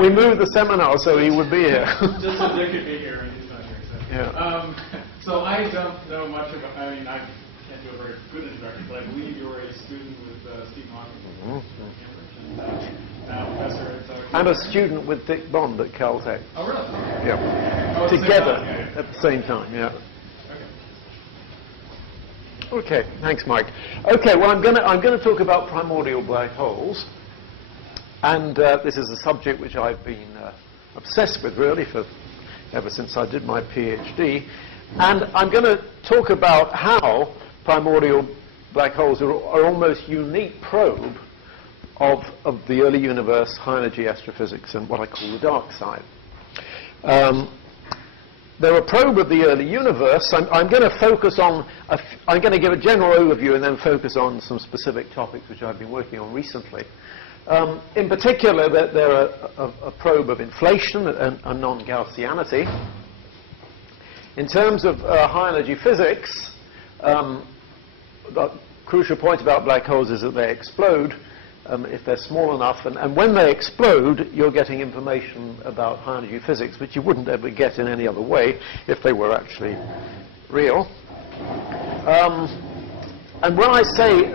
We moved the seminar so he would be here. Just so Dick could be here, and he's not here. So, Yeah. So I don't know much about. I mean, I can't do a very good introduction, but I believe you were a student with Steve Hawking at Cambridge, and now professor at. I'm a student with Dick Bond at Caltech. Oh, really? Yeah. Oh, Together at at the same time. Yeah. Okay. Okay. Thanks, Mike. Okay. Well, I'm gonna talk about primordial black holes. And this is a subject which I've been obsessed with, really, ever since I did my PhD. And I'm going to talk about how primordial black holes are almost unique probe of the early universe, high-energy astrophysics, and what I call the dark side. They're a probe of the early universe. I'm going to focus on, I'm going to give a general overview and then focus on some specific topics which I've been working on recently. In particular, they're a probe of inflation and non-Gaussianity. In terms of high-energy physics, the crucial point about black holes is that they explode if they're small enough. And when they explode, you're getting information about high-energy physics, which you wouldn't ever get in any other way if they were actually real. And when I say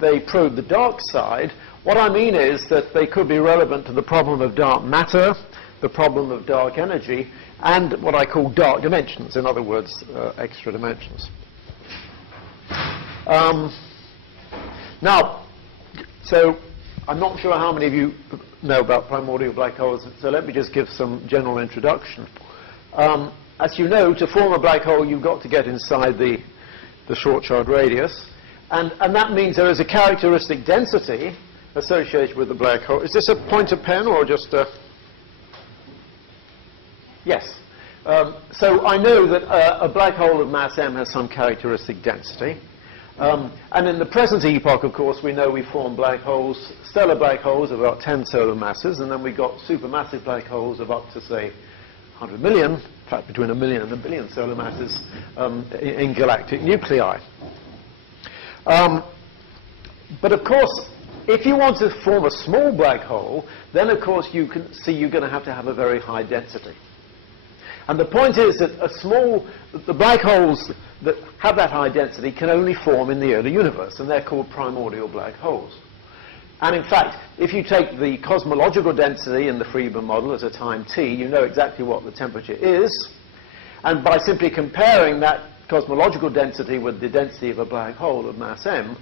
they probe the dark side, what I mean is that they could be relevant to the problem of dark matter, the problem of dark energy, and what I call dark dimensions, in other words, extra dimensions. Now, so I'm not sure how many of you know about primordial black holes, so let me just give some general introduction. As you know, to form a black hole, you've got to get inside the Short-Charge radius, and that means there is a characteristic density associated with the black hole. Is this a pointer pen or just a... Yes. So I know that a black hole of mass m has some characteristic density. And in the present epoch, of course, we know we form black holes, stellar black holes of about 10 solar masses, and then we've got supermassive black holes of up to, say, 100 million, in fact, between 1 million and 1 billion solar masses in galactic nuclei. But of course, if you want to form a small black hole, then of course you can see you're going to have a very high density. And the point is that the black holes that have that high density can only form in the early universe, and they're called primordial black holes. And in fact, if you take the cosmological density in the Friedmann model at a time t, you know exactly what the temperature is, and by simply comparing that cosmological density with the density of a black hole of mass m,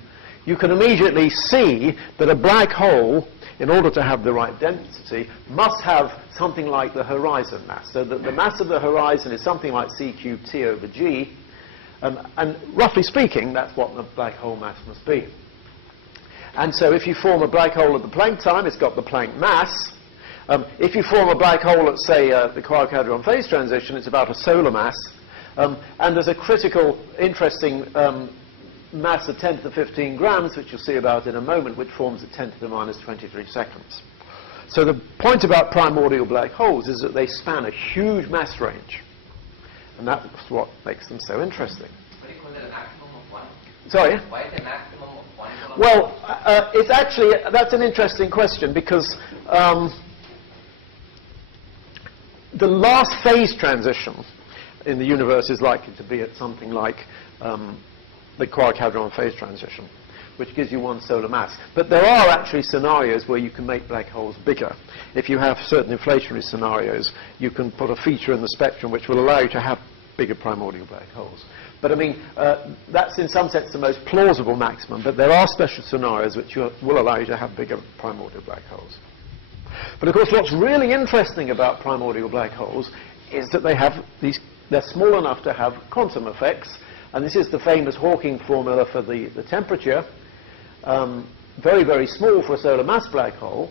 you can immediately see that a black hole, in order to have the right density, must have something like the horizon mass. So that the mass of the horizon is something like c cubed t over g, and roughly speaking, that's what the black hole mass must be. And so if you form a black hole at the Planck time, it's got the Planck mass. If you form a black hole at, say, the quark-hadron phase transition, it's about a solar mass. And there's a critical, interesting mass of 10 to the 15 grams, which you'll see about in a moment, which forms at 10 to the minus 23 seconds. So the point about primordial black holes is that they span a huge mass range. And that's what makes them so interesting. What do you call it, a maximum of 1? Sorry? Why is a maximum of 1? Well, it's actually, that's an interesting question, because the last phase transition in the universe is likely to be at something like the quark-hadron phase transition, which gives you 1 solar mass. But there are actually scenarios where you can make black holes bigger. If you have certain inflationary scenarios, you can put a feature in the spectrum which will allow you to have bigger primordial black holes. But I mean, that's in some sense the most plausible maximum, but there are special scenarios which will allow you to have bigger primordial black holes. But of course, what's really interesting about primordial black holes is that they're small enough to have quantum effects. And this is the famous Hawking formula for the temperature. Very, very small for a solar mass black hole.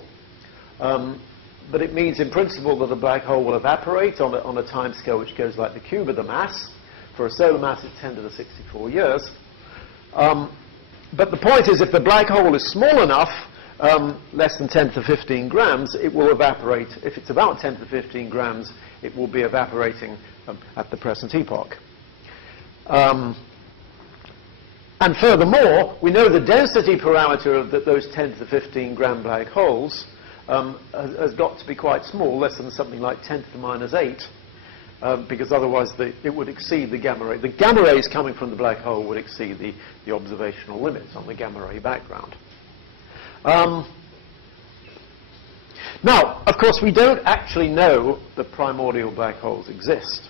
But it means, in principle, that a black hole will evaporate on a time scale which goes like the cube of the mass. For a solar mass, it's 10 to the 64 years. But the point is, if the black hole is small enough, less than 10 to the 15 grams, it will evaporate. If it's about 10 to the 15 grams, it will be evaporating at the present epoch. And furthermore, we know the density parameter of those 10 to the 15 gram black holes has got to be quite small, less than something like 10 to the minus 8, because otherwise it would exceed the gamma ray. The gamma rays coming from the black hole would exceed the observational limits on the gamma ray background. Now, of course, we don't actually know that primordial black holes exist.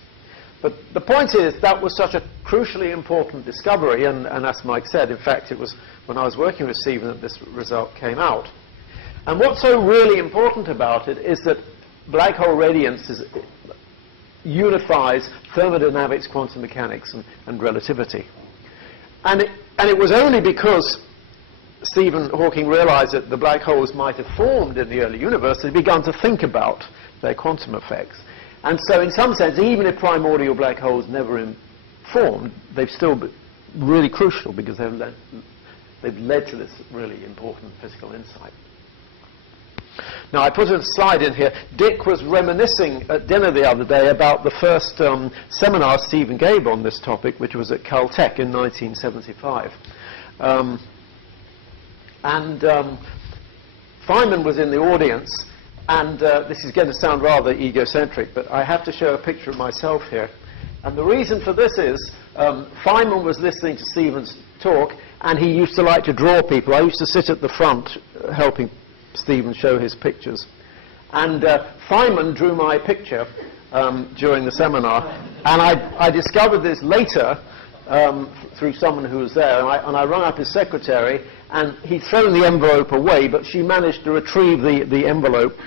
But the point is, that was such a crucially important discovery, and as Mike said, in fact, it was when I was working with Stephen that this result came out. And what's so really important about it is that black hole radiance unifies thermodynamics, quantum mechanics, and relativity. And it was only because Stephen Hawking realized that the black holes might have formed in the early universe that he began to think about their quantum effects. And so in some sense, even if primordial black holes never formed, they've still been really crucial because they've led to this really important physical insight. Now, I put a slide in here. Dick was reminiscing at dinner the other day about the first seminar Stephen gave on this topic, which was at Caltech in 1975. Feynman was in the audience, and this is going to sound rather egocentric, but I have to show a picture of myself here. And the reason for this is Feynman was listening to Stephen's talk, and he used to like to draw people. I used to sit at the front helping Stephen show his pictures. And Feynman drew my picture during the seminar, and I discovered this later through someone who was there, and I rang up his secretary, and he'd thrown the envelope away, but she managed to retrieve the envelope,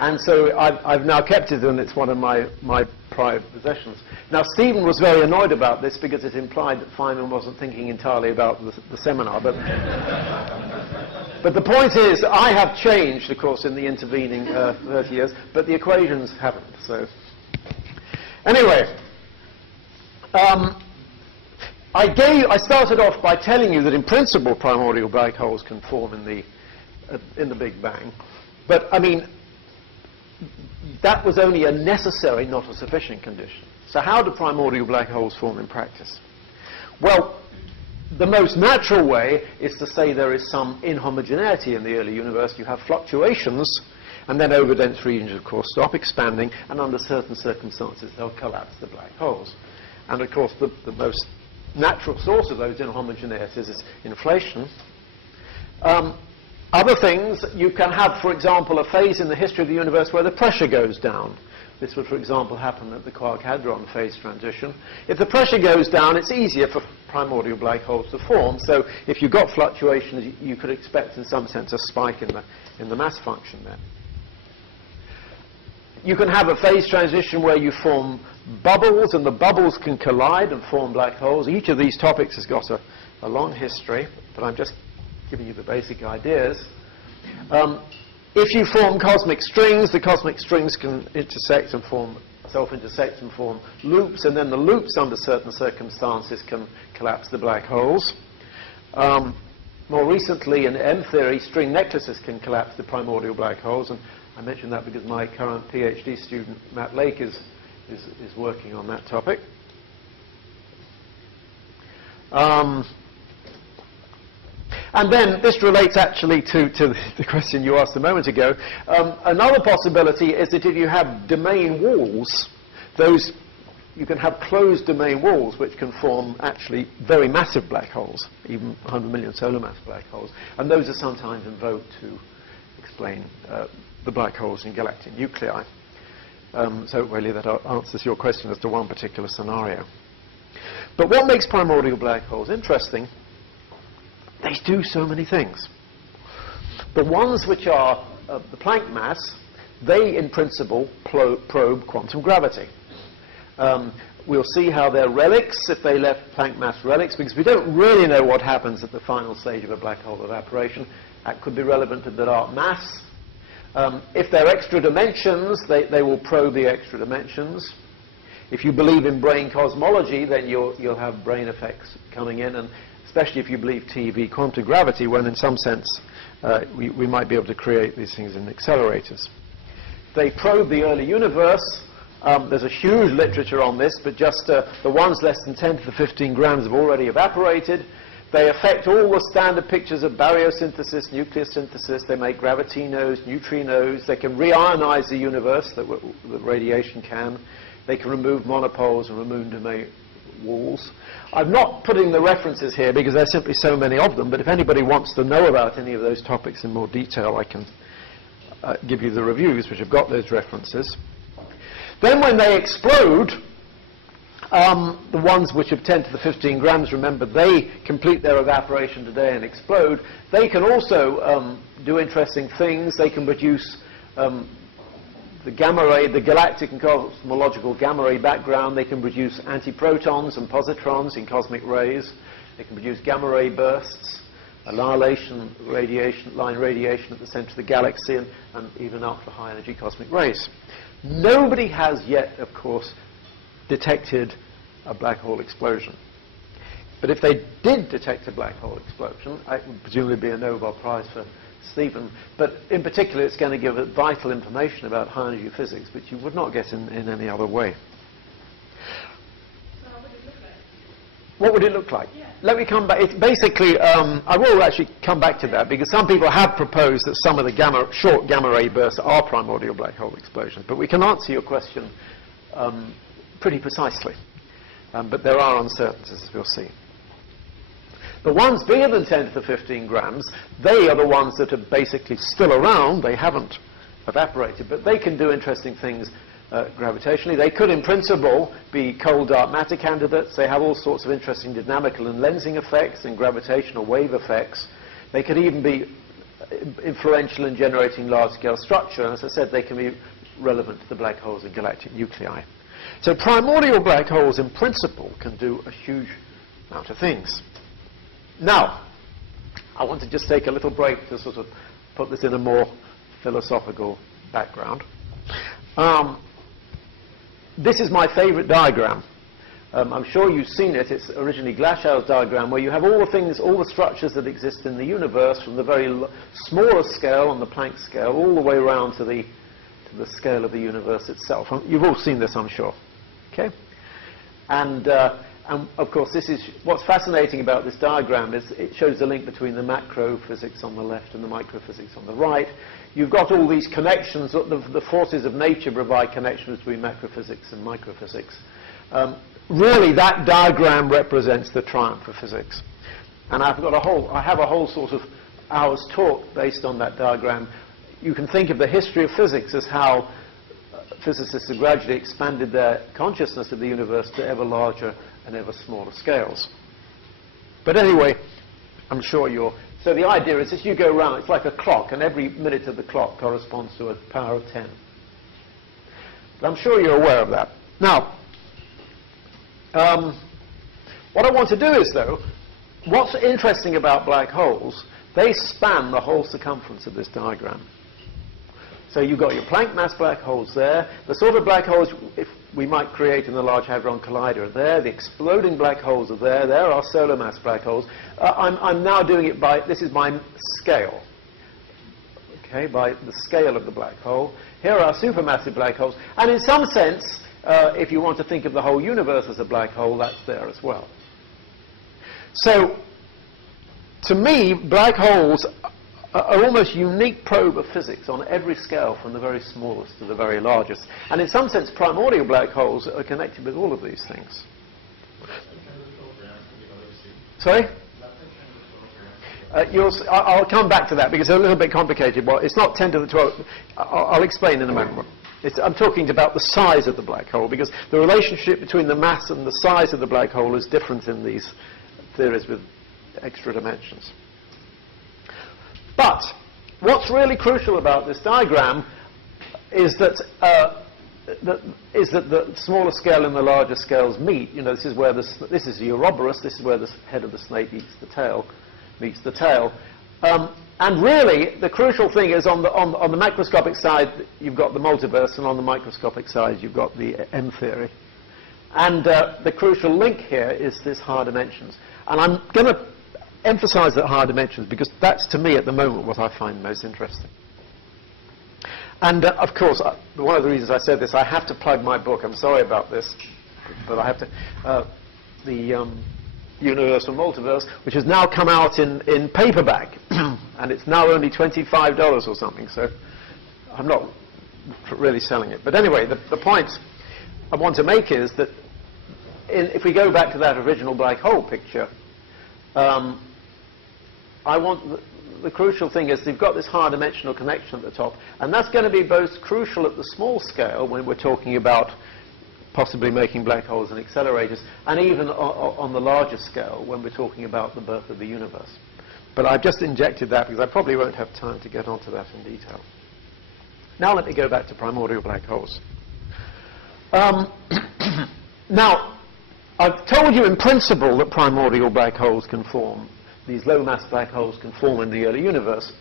and so I've now kept it, and it's one of my prized possessions. Now, Stephen was very annoyed about this because it implied that Feynman wasn't thinking entirely about the seminar, but the point is, I have changed, of course, in the intervening 30 years, but the equations haven't. So, anyway, I started off by telling you that in principle primordial black holes can form in the Big Bang, but I mean that was only a necessary, not a sufficient condition. So how do primordial black holes form in practice? Well, the most natural way is to say there is some inhomogeneity in the early universe. You have fluctuations, and then over dense regions, of course, stop expanding, and under certain circumstances they'll collapse the black holes. And of course the most natural source of those inhomogeneities is inflation. Other things, you can have, for example, a phase in the history of the universe where the pressure goes down. This would, for example, happen at the quark-hadron phase transition. If the pressure goes down, it's easier for primordial black holes to form. So if you've got fluctuations, you could expect, in some sense, a spike in the mass function there. You can have a phase transition where you form bubbles, and the bubbles can collide and form black holes. Each of these topics has got a long history, but I'm just giving you the basic ideas. If you form cosmic strings, the cosmic strings can intersect and self-intersect and form loops, and then the loops, under certain circumstances, can collapse the black holes. More recently, in M theory, string necklaces can collapse the primordial black holes, and I mention that because my current PhD student, Matt Lake, is working on that topic. And then this relates actually to the question you asked a moment ago. Another possibility is that if you have domain walls, you can have closed domain walls which can form actually very massive black holes, even 100 million solar mass black holes. And those are sometimes invoked to explain the black holes in galactic nuclei. So really that answers your question as to one particular scenario. But what makes primordial black holes interesting? They do so many things. The ones which are the Planck mass, they in principle probe quantum gravity. We'll see how they're relics if they left Planck mass relics, because we don't really know what happens at the final stage of a black hole evaporation. That could be relevant to the dark mass. If they're extra dimensions, they will probe the extra dimensions. If you believe in brain cosmology, then you'll have brain effects coming in, and especially if you believe TeV quantum gravity, when in some sense we might be able to create these things in accelerators. They probe the early universe. There's a huge literature on this, but just the ones less than 10 to the 15 grams have already evaporated. They affect all the standard pictures of baryosynthesis, nucleosynthesis. They make gravitinos, neutrinos. They can reionize the universe that radiation can. They can remove monopoles and remove domain walls. I'm not putting the references here because there's simply so many of them, but if anybody wants to know about any of those topics in more detail, I can give you the reviews which have got those references. Then when they explode, the ones which have 10 to the 15 grams, remember, they complete their evaporation today and explode. They can also do interesting things. They can produce the gamma ray, the galactic and cosmological gamma ray background. They can produce antiprotons and positrons in cosmic rays. They can produce gamma ray bursts, annihilation radiation, line radiation at the center of the galaxy, and even ultra-high energy cosmic rays. Nobody has yet, of course, detected a black hole explosion. But if they did detect a black hole explosion, it would presumably be a Nobel Prize for Stephen. But in particular, it's going to give vital information about high-energy physics, which you would not get in any other way. So what would it look like? What would it look like? Yeah. Let me come back. It's basically, I will actually come back to that, because some people have proposed that some of the short gamma ray bursts are primordial black hole explosions. But we can answer your question pretty precisely. But there are uncertainties, as we'll see. The ones bigger than 10 to the 15 grams, they are the ones that are basically still around. They haven't evaporated, but they can do interesting things gravitationally. They could, in principle, be cold dark matter candidates. They have all sorts of interesting dynamical and lensing effects and gravitational wave effects. They could even be influential in generating large-scale structure. And as I said, they can be relevant to the black holes and galactic nuclei. So primordial black holes, in principle, can do a huge amount of things. Now, I want to just take a little break to sort of put this in a more philosophical background. This is my favorite diagram. I'm sure you've seen it. It's originally Glashow's diagram, where you have all the things, all the structures that exist in the universe, from the very smallest scale on the Planck scale all the way around to the scale of the universe itself. You've all seen this, I'm sure. Okay? And of course, this is what's fascinating about this diagram is it shows the link between the macro physics on the left and the micro physics on the right. You've got all these connections. The forces of nature provide connections between macrophysics and microphysics. Really, that diagram represents the triumph of physics. And I have a whole sort of hour's talk based on that diagram. You can think of the history of physics as how physicists have gradually expanded their consciousness of the universe to ever larger and ever smaller scales. But anyway, I'm sure so the idea is as you go around, it's like a clock, and every minute of the clock corresponds to a power of 10. But I'm sure you're aware of that. Now, what I want to do is, though, what's interesting about black holes, they span the whole circumference of this diagram. So you've got your Planck mass black holes there. The sort of black holes we might create in the Large Hadron Collider are there. The exploding black holes are there. There are solar mass black holes. I'm now doing it this is my scale. Okay, by the scale of the black hole. Here are supermassive black holes. And in some sense, if you want to think of the whole universe as a black hole, that's there as well. So, to me, black holes are almost unique probe of physics on every scale, from the very smallest to the very largest. And in some sense, primordial black holes are connected with all of these things. Sorry? I'll come back to that because it's a little bit complicated. Well, it's not 10 to the 12. I'll explain in a moment. I'm talking about the size of the black hole, because the relationship between the mass and the size of the black hole is different in these theories with extra dimensions. But what's really crucial about this diagram is that the smaller scale and the larger scales meet. You know, this is where this is the Ouroboros. This is where the head of the snake meets the tail. And really, the crucial thing is on the macroscopic side, you've got the multiverse, and on the microscopic side, you've got the M theory. And the crucial link here is this higher dimensions. And I'm going to emphasize that higher dimensions because that's, to me, at the moment, what I find most interesting. And of course, one of the reasons I said this, I have to plug my book. I'm sorry about this, but I have to. Universe and Multiverse, which has now come out in paperback, and it's now only $25 or something, so I'm not really selling it. But anyway, the point I want to make is that if we go back to that original black hole picture, the crucial thing is you've got this higher dimensional connection at the top, and that's going to be both crucial at the small scale when we're talking about possibly making black holes and accelerators, and even on the larger scale when we're talking about the birth of the universe. But I've just injected that because I probably won't have time to get onto that in detail. Now let me go back to primordial black holes. Now, I've told you in principle that primordial black holes can form. These low-mass black holes can form in the early universe.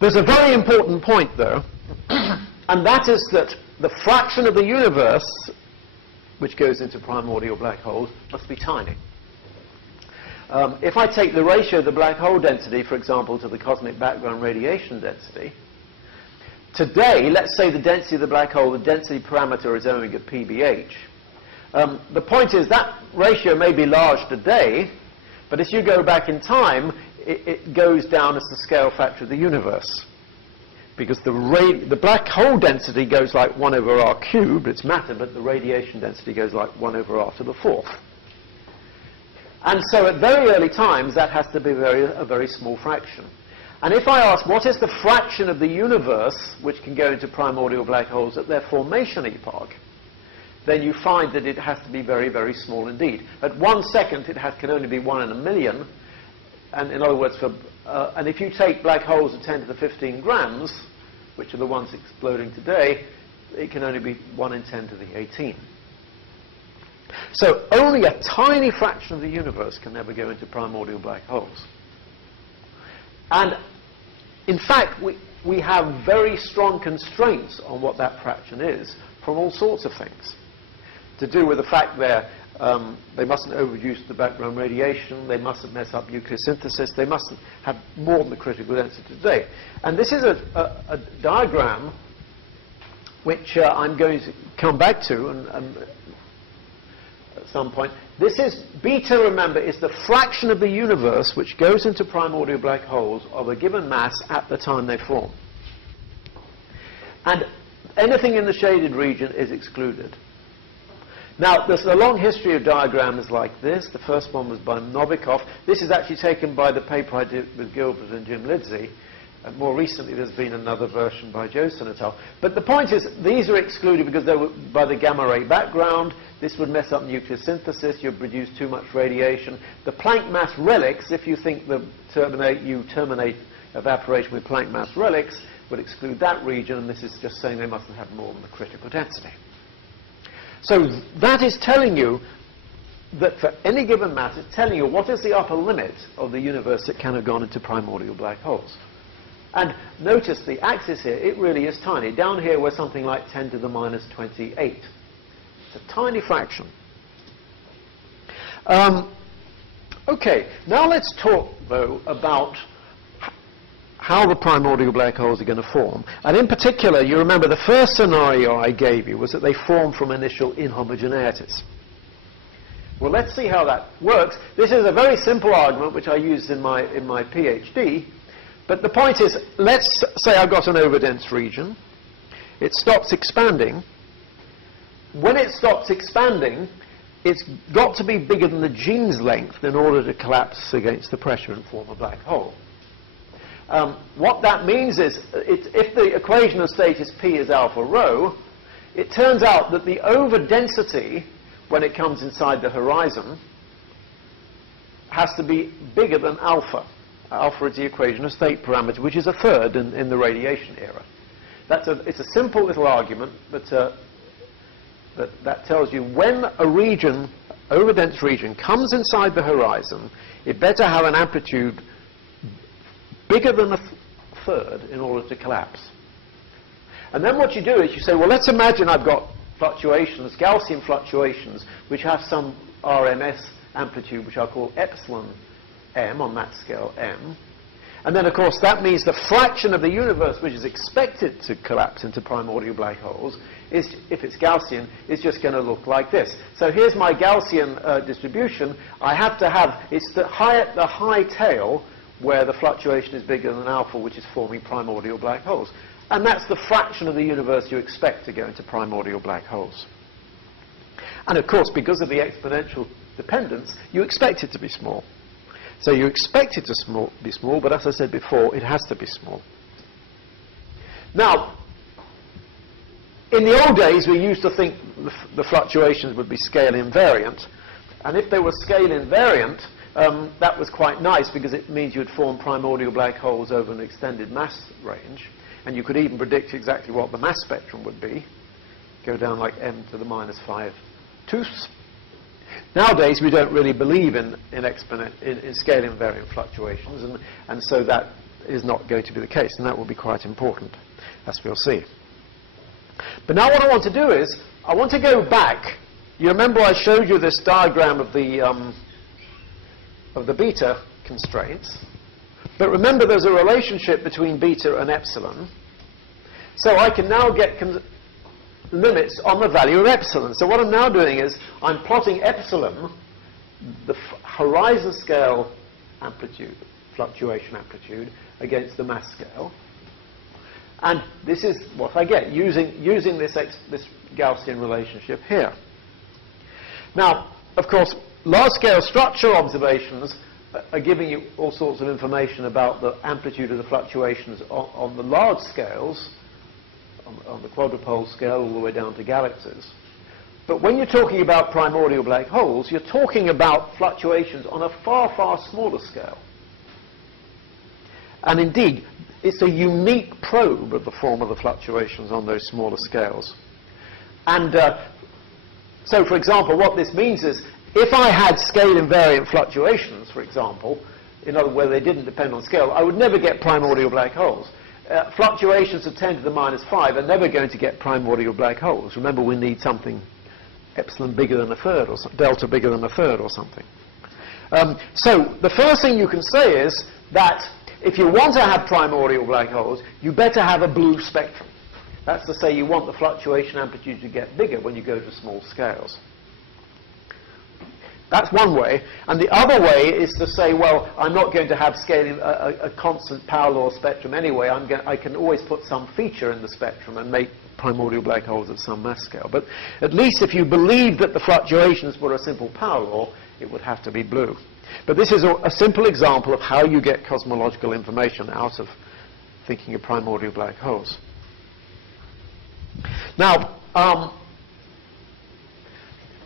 There's a very important point, though, and that is that the fraction of the universe which goes into primordial black holes must be tiny. If I take the ratio of the black hole density, for example, to the cosmic background radiation density, today, let's say the density of the black hole, the density parameter is omega PBH. The point is that ratio may be large today, but as you go back in time, it goes down as the scale factor of the universe. Because the black hole density goes like 1 over r cubed, it's matter, but the radiation density goes like 1 over r to the 4th. And so at very early times, that has to be a very small fraction. And if I ask, what is the fraction of the universe which can go into primordial black holes at their formation epoch, then you find that it has to be very, very small indeed. At 1 second, it can only be 1 in a million. And in other words, and if you take black holes at 10 to the 15 grams, which are the ones exploding today, it can only be 1 in 10 to the 18. So only a tiny fraction of the universe can ever go into primordial black holes. And in fact, we have very strong constraints on what that fraction is from all sorts of things. To do with the fact they mustn't overuse the background radiation, they mustn't mess up nuclear synthesis, they mustn't have more than the critical density today. And this is a diagram which I'm going to come back to and at some point. This is, beta, remember, is the fraction of the universe which goes into primordial black holes of a given mass at the time they form. And anything in the shaded region is excluded. Now, there's a long history of diagrams like this. The first one was by Novikov. This is actually taken by the paper I did with Gilbert and Jim Lidsey. And more recently, there's been another version by Joseph et al. But the point is, these are excluded because they were by the gamma-ray background. This would mess up nuclear synthesis. You'd produce too much radiation. The Planck mass relics, if you think you terminate evaporation with Planck mass relics, would exclude that region. And this is just saying they mustn't have more than the critical density. So that is telling you that for any given mass, it's telling you what is the upper limit of the universe that can have gone into primordial black holes. And notice the axis here, it really is tiny. Down here we're something like 10 to the minus 28. It's a tiny fraction. Okay, now let's talk, though, about how the primordial black holes are going to form. And in particular, you remember the first scenario I gave you was that they form from initial inhomogeneities. Well, let's see how that works. This is a very simple argument which I used in my PhD. But the point is, let's say I've got an overdense region. It stops expanding. When it stops expanding, it's got to be bigger than the Jeans length in order to collapse against the pressure and form a black hole. What that means is, if the equation of state is P is alpha rho, it turns out that the overdensity, when it comes inside the horizon, has to be bigger than alpha. Alpha is the equation of state parameter, which is a third in the radiation era. It's a simple little argument, but that tells you when a region, overdense region, comes inside the horizon, it better have an amplitude bigger than a third in order to collapse. And then what you do is you say, well, let's imagine I've got fluctuations, Gaussian fluctuations, which have some RMS amplitude, which I'll call epsilon m on that scale m. And then, of course, that means the fraction of the universe which is expected to collapse into primordial black holes, is, if it's Gaussian, is just going to look like this. So here's my Gaussian distribution. I have to have, it's the high tail where the fluctuation is bigger than alpha, which is forming primordial black holes. And that's the fraction of the universe you expect to go into primordial black holes. And of course, because of the exponential dependence, you expect it to be small. So you expect it to be small, but as I said before, it has to be small. Now, in the old days, we used to think the fluctuations would be scale invariant. And if they were scale invariant, that was quite nice because it means you'd form primordial black holes over an extended mass range. And you could even predict exactly what the mass spectrum would be. Go down like m to the minus 5 tooths. Nowadays, we don't really believe in scale invariant fluctuations, and so that is not going to be the case, and that will be quite important, as we'll see. But now what I want to do is, I want to go back. You remember I showed you this diagram of the beta constraints, but remember there's a relationship between beta and epsilon, so I can now get limits on the value of epsilon. So what I'm now doing is I'm plotting epsilon, the horizon scale amplitude, fluctuation amplitude, against the mass scale. And this is what I get using this Gaussian relationship here. Now, of course, large-scale structure observations are giving you all sorts of information about the amplitude of the fluctuations on the large scales, on the quadrupole scale all the way down to galaxies. But when you're talking about primordial black holes, you're talking about fluctuations on a far, far smaller scale. And indeed, it's a unique probe of the form of the fluctuations on those smaller scales. And so, for example, what this means is, if I had scale invariant fluctuations, for example, in other words, where they didn't depend on scale, I would never get primordial black holes. Fluctuations of 10 to the minus 5 are never going to get primordial black holes. Remember, we need something epsilon bigger than a third, or delta bigger than a third, or something. So the first thing you can say is that if you want to have primordial black holes, you better have a blue spectrum. That's to say, you want the fluctuation amplitude to get bigger when you go to small scales. That's one way. And the other way is to say, well, I'm not going to have scaling a constant power law spectrum anyway. I can always put some feature in the spectrum and make primordial black holes at some mass scale. But at least if you believe that the fluctuations were a simple power law, it would have to be blue. But this is a simple example of how you get cosmological information out of thinking of primordial black holes. Now,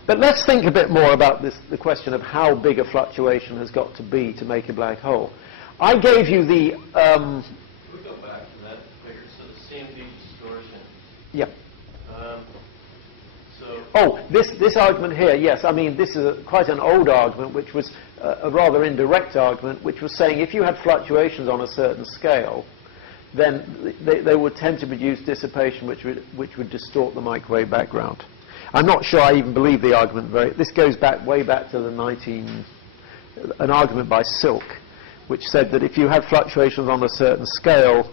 but let's think a bit more about the question of how big a fluctuation has got to be to make a black hole. I gave you the... Can we go back to that figure? So the CMB distortion. Yeah. So this argument here, yes. I mean, this is quite an old argument, which was a rather indirect argument, which was saying if you had fluctuations on a certain scale, then they would tend to produce dissipation, which would distort the microwave background. I'm not sure I even believe the argument. This goes back way back to an argument by Silk, which said that if you had fluctuations on a certain scale,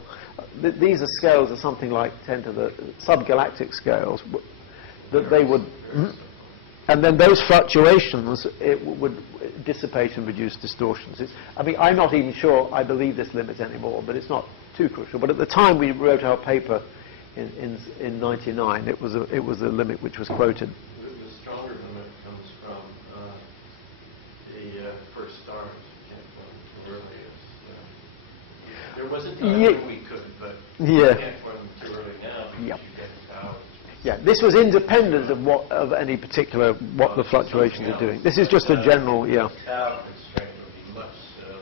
these are scales of something like 10 to the subgalactic scales, that they would, and then those fluctuations would dissipate and produce distortions. I mean, I'm not even sure I believe this limit anymore, but it's not too crucial. But at the time we wrote our paper in 99, it was a limit which was quoted. the stronger limit comes from the first stars. Can't form too early. There was a time when we could, but you can't form them too early now because you get the power. Yeah, this was independent of any particular what the fluctuations are doing. This is just a general, Tau constraint would be much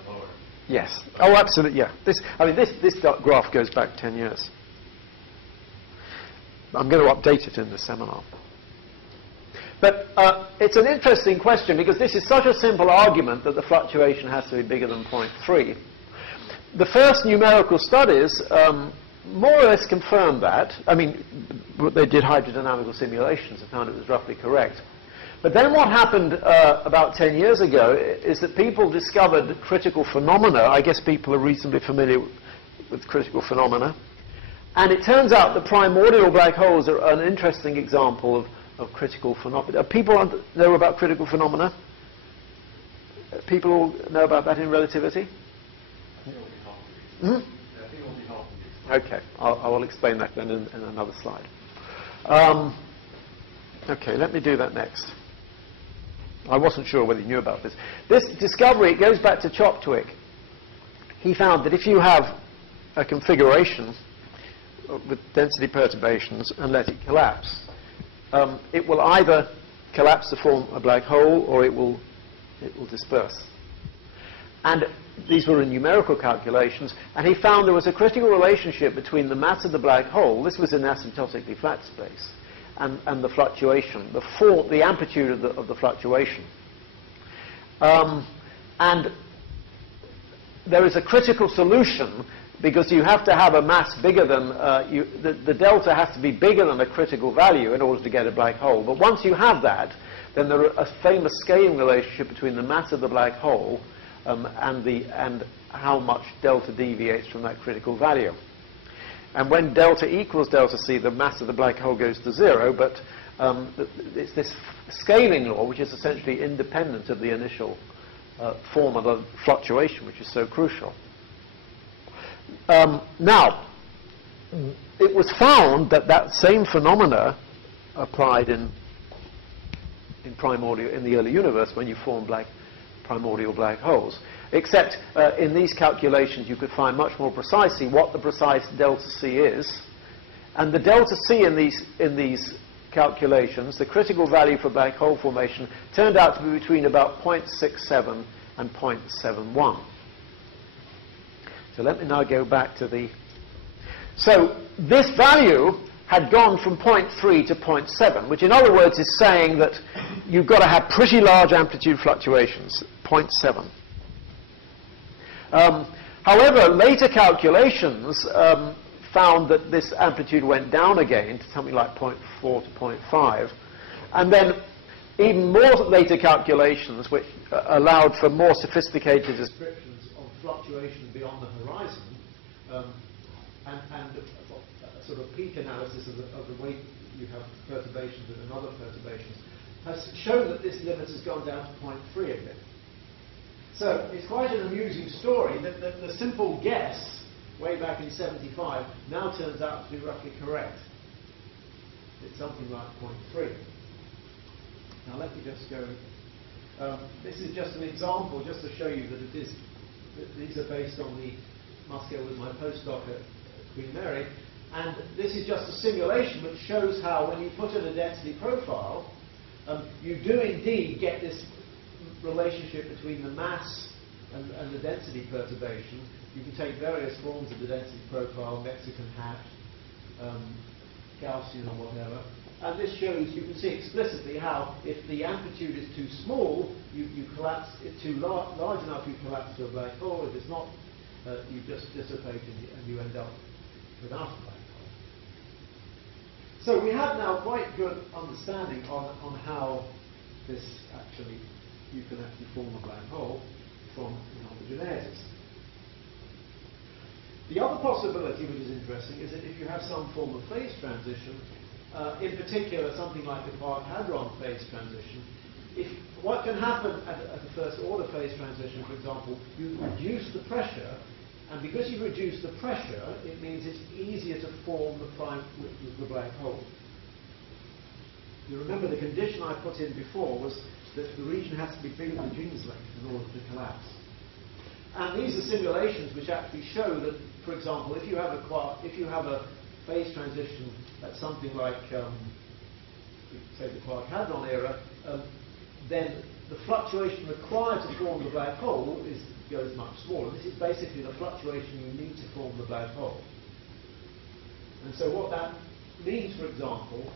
lower. Yes. Oh, absolutely. Yeah. This graph goes back 10 years. I'm going to update it in the seminar. But it's an interesting question because this is such a simple argument that the fluctuation has to be bigger than 0.3. The first numerical studies more or less confirmed that. I mean, they did hydrodynamical simulations and found it was roughly correct. But then what happened about 10 years ago is that people discovered critical phenomena. I guess people are reasonably familiar with critical phenomena. And it turns out that primordial black holes are an interesting example of critical phenomena. People know about critical phenomena? People all know about that in relativity? I think it'll be helpful. I think it'll be helpful. Okay, I will explain that then in another slide. Okay, let me do that next. I wasn't sure whether you knew about this. This discovery, it goes back to Choptwick. He found that if you have a configuration with density perturbations and let it collapse, it will either collapse to form a black hole or it will disperse. And these were in numerical calculations, and he found there was a critical relationship between the mass of the black hole, this was in asymptotically flat space, and the fluctuation, the amplitude of the fluctuation. And there is a critical solution because you have to have a mass bigger than, the delta has to be bigger than a critical value in order to get a black hole. But once you have that, then there is a famous scaling relationship between the mass of the black hole and how much delta deviates from that critical value. And when delta equals delta C, the mass of the black hole goes to 0, but it's this scaling law which is essentially independent of the initial form of the fluctuation, which is so crucial. Now, it was found that that same phenomena applied in primordial, in the early universe when you form primordial black holes. Except in these calculations you could find much more precisely what the precise delta C is. And the delta C in these calculations, the critical value for black hole formation, turned out to be between about 0.67 and 0.71. So let me now go back to the... So this value had gone from 0.3 to 0.7, which in other words is saying that you've got to have pretty large amplitude fluctuations, 0.7. However, later calculations found that this amplitude went down again to something like 0.4 to 0.5. And then even more later calculations, which allowed for more sophisticated descriptions of fluctuation beyond the horizon, and a sort of peak analysis of the way you have perturbations and other perturbations, has shown that this limit has gone down to 0.3 again. So it's quite an amusing story that the simple guess way back in 75 now turns out to be roughly correct. It's something like 0.3. Now let me just go. This is just an example, just to show you that these are based on the Musco with my postdoc at Queen Mary, and this is just a simulation which shows how when you put in a density profile, you do indeed get this relationship between the mass and the density perturbation. You can take various forms of the density profile, Mexican hat, Gaussian or whatever, and this shows, you can see explicitly how if the amplitude is too small, you collapse it, too large enough you collapse to a black hole. If it's not, you just dissipate and you end up without a black hole. So we have now quite good understanding on how this actually, you can actually form a black hole from homogeneities. The other possibility, which is interesting, is that if you have some form of phase transition, in particular something like the Quark-Hadron phase transition, what can happen at a first order phase transition, for example, you reduce the pressure, and because you reduce the pressure, it means it's easier to form the black hole. You remember the condition I put in before was that the region has to be bigger than Jeans length in order to collapse. And these are simulations which actually show that, for example, if you have a phase transition at something like, say, the Quark-Hadron era, then the fluctuation required to form the black hole goes much smaller. This is basically the fluctuation you need to form the black hole. And so what that means, for example,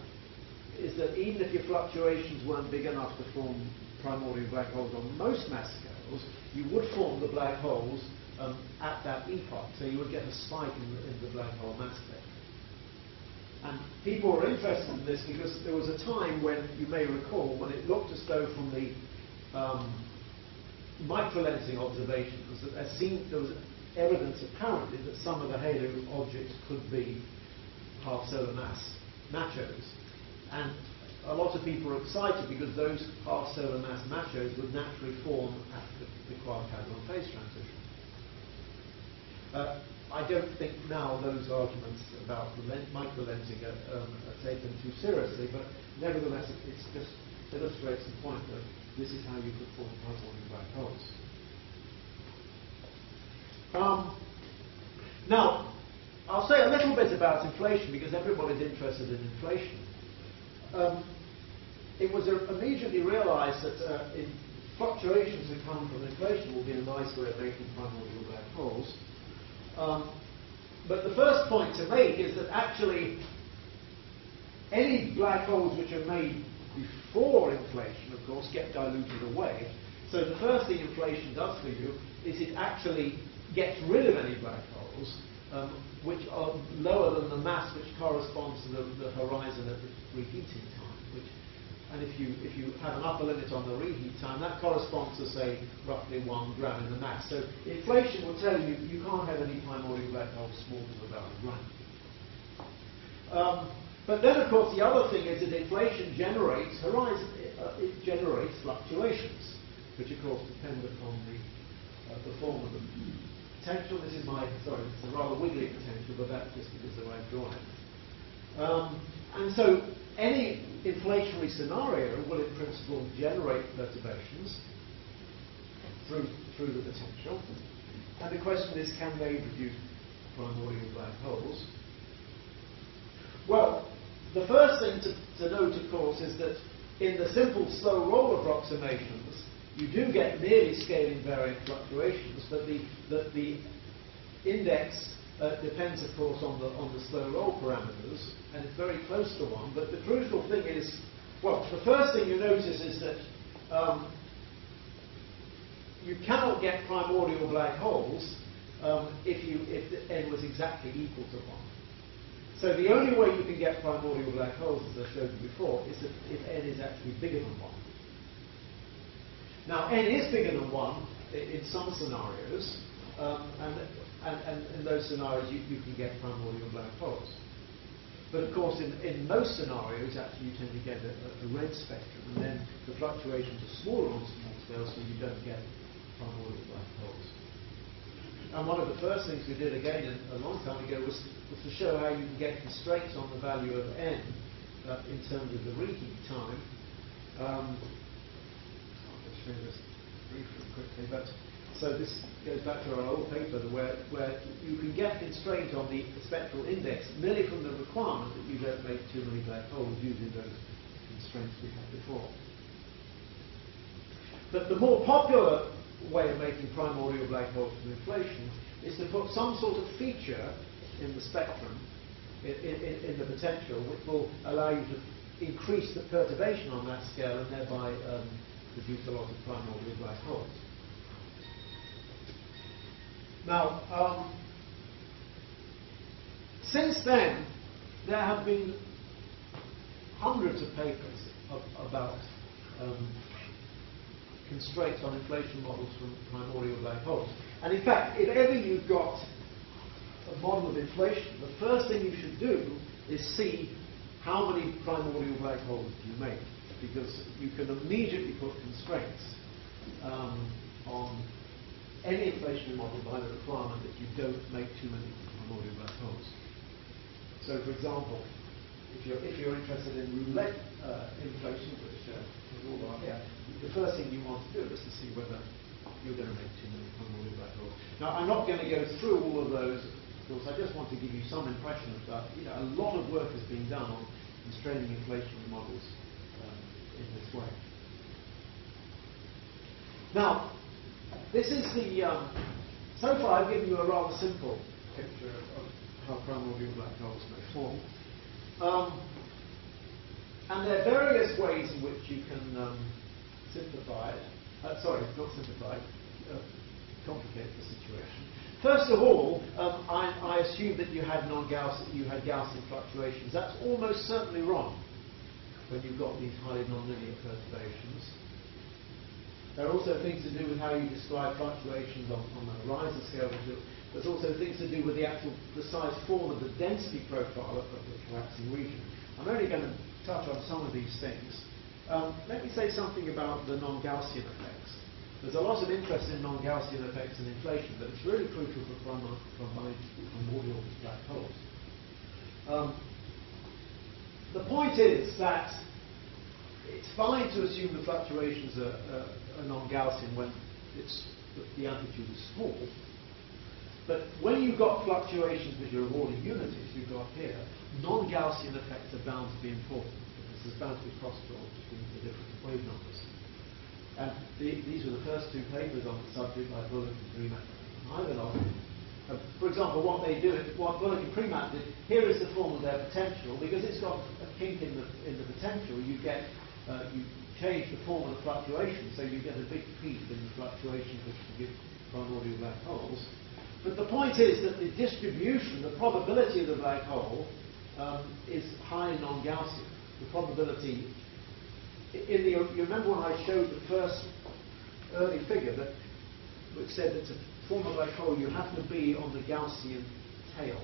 is that even if your fluctuations weren't big enough to form primordial black holes on most mass scales, you would form the black holes at that epoch. So you would get a spike in the black hole mass scale. And people were interested in this because there was a time when, you may recall, when it looked as though from the microlensing observations that there was evidence apparently that some of the halo objects could be half solar mass machos. And a lot of people were excited because those half solar mass machos would naturally form at the quadcadron phase transition. I don't think now those arguments about the microlensing are taken too seriously, but nevertheless it just illustrates the point that this is how you could form primordial black holes. Now, I'll say a little bit about inflation because everybody's interested in inflation. It was immediately realized that fluctuations that come from inflation will be a nice way of making primordial black holes. But the first point to make is that actually any black holes which are made before inflation, of course, get diluted away. So the first thing inflation does for you is it actually gets rid of any black holes which are lower than the mass which corresponds to the horizon at the reheating time. And if you have an upper limit on the reheat time, that corresponds to, say, roughly 1 gram in the mass. So inflation will tell you you can't have any primordial black holes smaller than about a gram. But then, of course, the other thing is that inflation generates it generates fluctuations, which, of course, depend upon the form of the potential. This is it's a rather wiggly potential, but that's just because the way I've drawn it. And so any inflationary scenario will, in principle, generate perturbations through the potential. And the question is, can they produce primordial black holes? Well, the first thing to note, of course, is that in the simple slow roll approximations, you do get nearly scale invariant fluctuations, but the index depends, of course, on the slow roll parameters, and it's very close to 1. But the crucial thing is, well, the first thing you notice is that you cannot get primordial black holes if the n was exactly equal to 1. So the only way you can get primordial black holes, as I showed you before, is if n is actually bigger than 1. Now, n is bigger than 1 in some scenarios, and in those scenarios you can get primordial black holes. But of course, in most scenarios, actually you tend to get a red spectrum, and then the fluctuations are smaller on small scale, so you don't get primordial black holes. And one of the first things we did again a long time ago was to show how you can get constraints on the value of n in terms of the reheat time. I'll just show this briefly quickly, but so this goes back to our old paper where you can get constraint on the spectral index merely from the requirement that you don't make too many black holes using those constraints we had before. But the more popular way of making primordial black holes from inflation is to put some sort of feature in the spectrum, in the potential, which will allow you to increase the perturbation on that scale and thereby produce a lot of primordial black holes. Now, since then, there have been hundreds of papers about constraints on inflation models from primordial black holes. And in fact, if ever you've got a model of inflation, the first thing you should do is see how many primordial black holes you make, because you can immediately put constraints on any inflationary model by the requirement that you don't make too many primordial black holes. So, for example, if you're interested in roulette inflation, which is all about here, the first thing you want to do is to see whether you're going to make too many primordial black holes. Now, I'm not going to go through all of those. Of course, I just want to give you some impression of that. A lot of work has been done on constraining inflationary models in this way. Now, this is the, so far I've given you a rather simple picture of how primordial black holes may form. And there are various ways in which you can simplify it. Sorry, not simplify it, complicate the situation. first of all, I assumed that you had Gaussian fluctuations. That's almost certainly wrong when you've got these highly nonlinear perturbations. There are also things to do with how you describe fluctuations on the horizon scale. There's also things to do with the actual precise form of the density profile of the collapsing region. I'm only going to touch on some of these things. Let me say something about the non-Gaussian effects. There's a lot of interest in non-Gaussian effects in inflation, but it's really crucial for primordial black holes. The point is that it's fine to assume the fluctuations are non-Gaussian when the amplitude is small. But when you've got fluctuations which are of order unities, you've got here, non-Gaussian effects are bound to be important because there's bound to be crosstalk between the different wave numbers. And these were the first two papers on the subject by Bullock and Primat and Ivanov. For example, what Bullock and Primat did, here is the form of their potential. Because it's got a kink in the potential, you change the form of the fluctuation, so you get a big peak in the fluctuation which can give primordial black holes. But the point is that the distribution, the probability of the black hole, is high non-Gaussian. The probability, you remember when I showed the first early figure which said that to form a black hole you have to be on the Gaussian tail.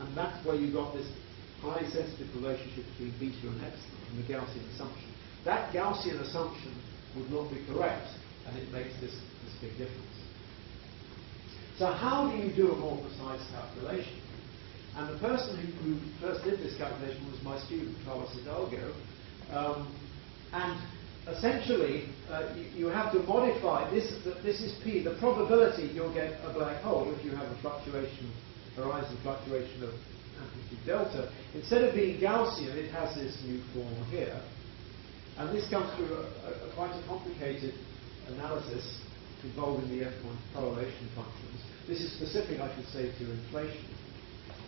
And that's where you got this highly sensitive relationship between beta and epsilon and the Gaussian assumption. That Gaussian assumption would not be correct, and it makes this big difference. So how do you do a more precise calculation? And the person who first did this calculation was my student, Carlos Hidalgo. And essentially, you have to modify this. This is P. The probability you'll get a black hole if you have a fluctuation, horizon fluctuation of amplitude delta. Instead of being Gaussian, it has this new form here. And this comes through quite a complicated analysis involving the endpoint correlation functions. This is specific, I should say, to inflation.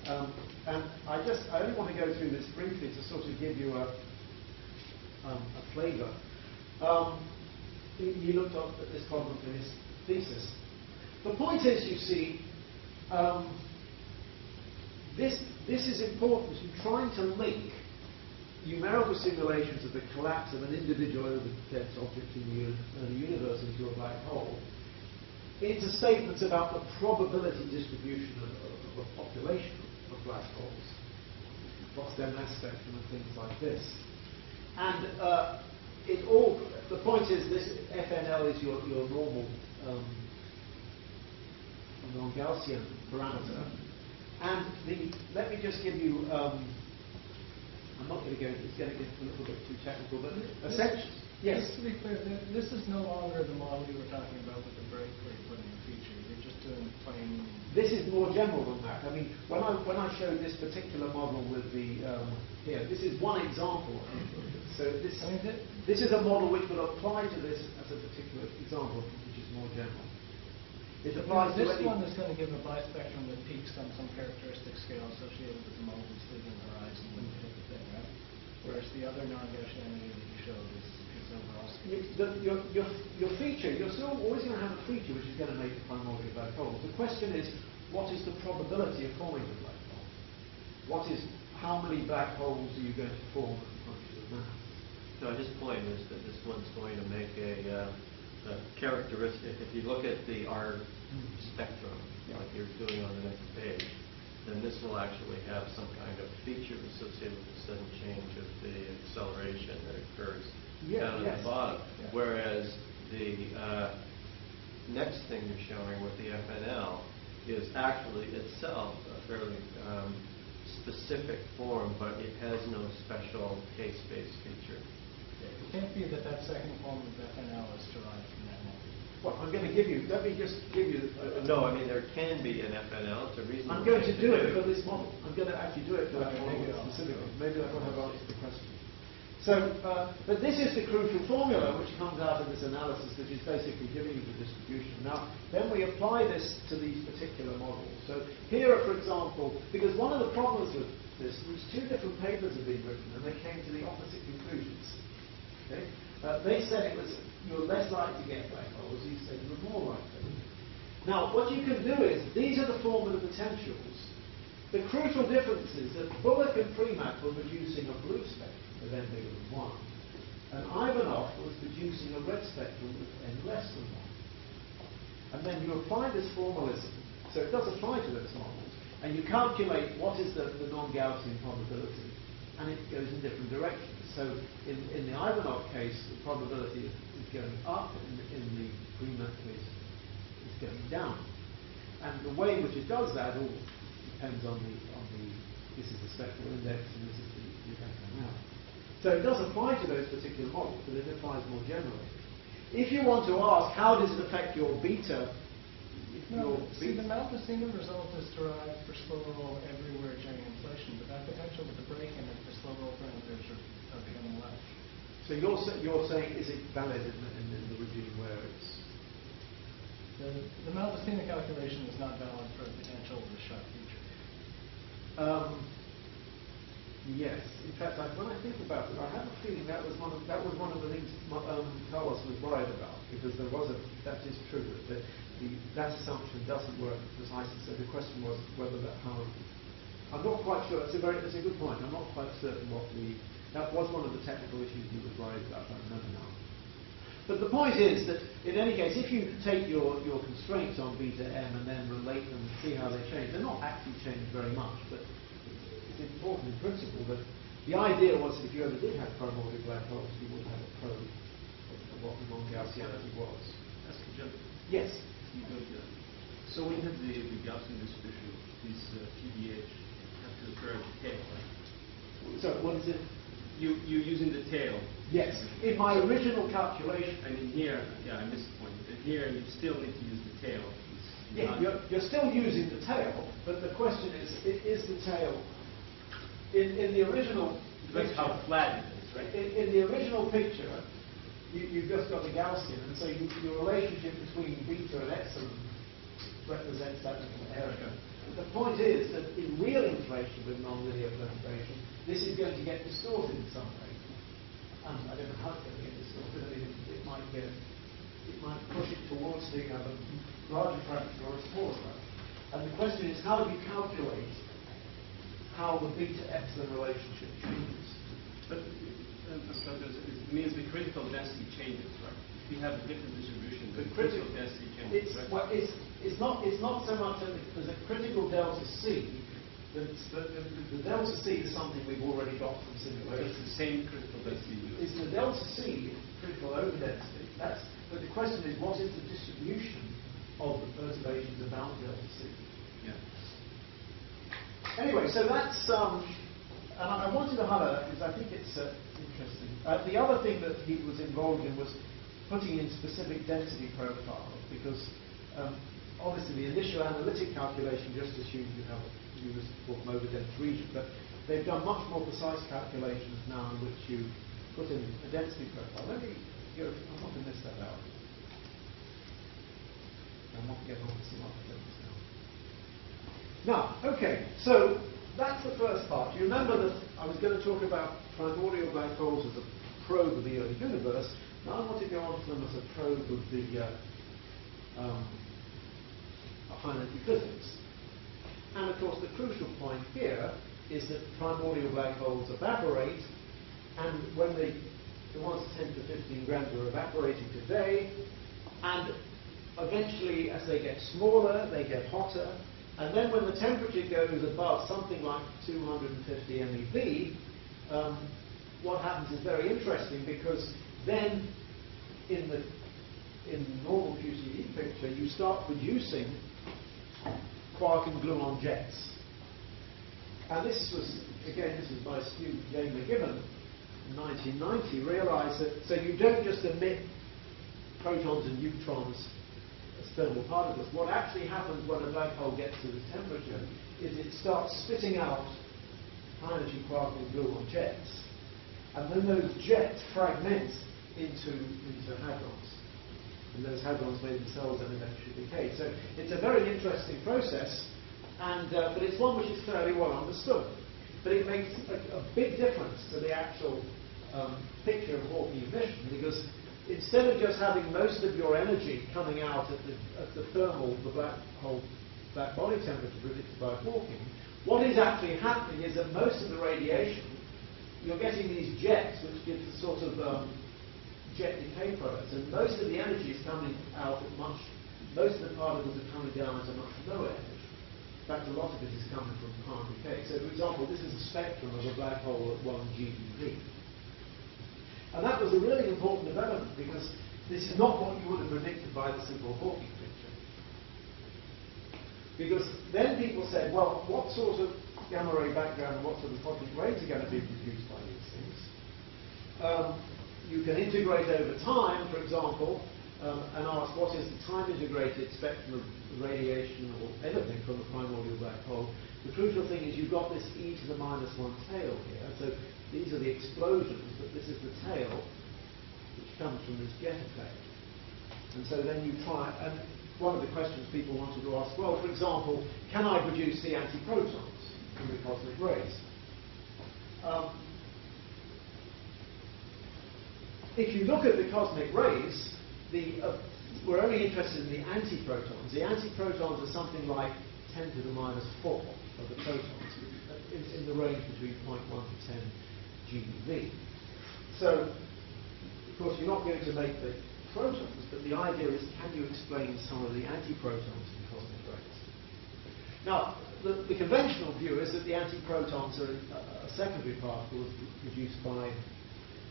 And I only want to go through this briefly to sort of give you a flavour. He looked at this problem in his thesis. The point is, you see, this is important in trying to link numerical simulations of the collapse of an individual over-dense object in the universe into a black hole into statements about the probability distribution of a population of black holes, what's their mass spectrum and things like this. And the point is this FNL is your normal non-Gaussian parameter. And let me just give you, I'm not going to go, it's going to get a little bit too technical, but essentially, yes. Just to be clear, this is no longer the model you were talking about with the break where you put in a feature. You're just doing plain. This is more general than that. I mean, when I showed this particular model with the here, this is one example. So this is a model which will apply to this as a particular example, which is more general. It applies to this one is going to give a bispectrum that peaks on some characteristic scale associated with the molecules leaving the horizon when you hit the thing, right? Whereas the other non-Gaussianity that you showed is overall scale. Your feature, you're still always going to have a feature which is going to make a primordial black hole. The question is, what is the probability of forming the black hole? How many black holes are you going to form as a function of mass? No, his point is that this one's going to make a characteristic. If you look at the R spectrum, like you're doing on the next page, then this will actually have some kind of feature associated with the sudden change of the acceleration that occurs down at the bottom. Yeah. Whereas the next thing you're showing with the FNL is actually itself a fairly specific form, but it has no special case-based feature. It can't be that second form of FNL is derived from that model. Well, I'm going to give you, let me just give you... No, I mean, there can be an FNL. It's a reasonable I'm going to do it do. for this model. I'm going to actually do it for that model specifically. Maybe I will have answered the question. So, but this is the crucial formula which comes out of this analysis, which is basically giving you the distribution. Now, then we apply this to these particular models. So here, for example, because one of the problems with this was two different papers have been written, and they came to the opposite conclusions. Okay? They said you were less likely to get black holes. You said you were more likely. Now, what you can do is, these are the formula potentials. The crucial difference is that Bullock and Premack were producing a blue spectrum with n bigger than 1, and Ivanov was producing a red spectrum with n less than 1. And then you apply this formalism, so it does apply to those models, and you calculate what is the non-Gaussian probability, and it goes in different directions. So in the Ivanov case, the probability is going up, in the Premack case, it's going down. And the way in which it does that all depends on the this is the spectral index and this is the FML. So it does apply to those particular models, but it applies more generally. If you want to ask, how does it affect your beta? See, the Malthus-Seaman result is derived for slow roll everywhere during inflation, but that potential with the break-in and for slow roll parameters are becoming less. So you're saying, is it valid in the regime where it's... The Malthus-Seaman calculation is not valid for a potential with a sharp feature. Yes. In fact, when I think about it, I have a feeling that was one of the things Carlos was worried about, because that is true, that that assumption doesn't work precisely. So the question was whether I'm not quite sure. It's a good point. I'm not quite certain that was one of the technical issues he was worried about. I remember now. But the point is that in any case, if you take your constraints on beta m and then relate them and see how they change, they're not actually changed very much, but it's important in principle that the idea was that if you ever did have primordial black holes, you would have a probe of what the non-Gaussianity was. Ask a joke. Yes. So when you have the Gaussian distribution, these PDH have to occur at the tail, right? So what is it? You're using the tail. Yes. In my original calculation. And in here, I missed the point. In here, you still need to use the tail. You're still using the tail, but the question is the tail in the original That's how flat it is, right? In the original picture, you've just got the Gaussian, and so your relationship between beta and epsilon represents that little area. The point is that in real inflation with nonlinear perturbation, this is going to get distorted in some way. I don't know how it's going to get distorted. I mean, it might push it towards the larger fraction or a smaller fraction. And the question is, how do you calculate how the beta epsilon relationship changes? But it means the critical density changes, right? If you have a different distribution, the critical density changes, right? Well, it's not so much that there's a critical delta C. The delta C is something we've already got from simulation. It's the same critical density. It's the delta C, critical overdensity. But the question is, what is the distribution of the perturbations about delta C? Yeah. Anyway, so that's and I wanted to highlight that because I think it's interesting. The other thing that he was involved in was putting in specific density profiles, because obviously the initial analytic calculation just assumes you use what over-dense region, but they've done much more precise calculations now in which you put in a density profile. Let me go. I'm not going to miss that out. I'm not getting on to some other things now. Now, okay, so that's the first part. You remember that I was going to talk about primordial black holes as a probe of the early universe. Now I want to go on to them as a probe of the high energy physics. And of course, the crucial point here is that primordial black holes evaporate, and when the ones 10 to 15 grams are evaporating today, and eventually, as they get smaller, they get hotter, and then when the temperature goes above something like 250 MeV, what happens is very interesting, because then in the normal QCD picture, you start producing quark and gluon jets. And this was my student Jane McGibbon in 1990, realized that, so you don't just emit protons and neutrons as thermal particles. What actually happens when a black hole gets to this temperature is it starts spitting out high energy quark and gluon jets. And then those jets fragment into hadrons. And those hadrons may themselves then eventually decay. So it's a very interesting process, but it's one which is fairly well understood. But it makes a big difference to the actual picture of Hawking emission, because instead of just having most of your energy coming out at the thermal, the black hole, black body temperature predicted by Hawking, what is actually happening is that most of the radiation, you're getting these jets, which gives the sort of jet decay products, and most of the energy is coming out at most of the particles are coming down at a much lower energy. In fact, a lot of it is coming from hard decay. So, for example, this is a spectrum of a black hole at 1 GeV. And that was a really important development because this is not what you would have predicted by the simple Hawking picture. Because then people said, well, what sort of gamma ray background and what sort of cosmic rays are going to be produced by these things? You can integrate over time, for example, and ask what is the time-integrated spectrum of radiation or anything from the primordial black hole. The crucial thing is you've got this e to the -1 tail here. So these are the explosions, but this is the tail which comes from this jet effect. And so then you try, and one of the questions people wanted to ask, well, for example, can I produce the antiprotons from the cosmic rays? If you look at the cosmic rays, we're only interested in the antiprotons. The antiprotons are something like 10 to the -4 of the protons, in the range between 0.1 to 10 GeV. So, of course, you're not going to make the protons, but the idea is, can you explain some of the antiprotons in cosmic rays? Now, the conventional view is that the antiprotons are a secondary particle produced by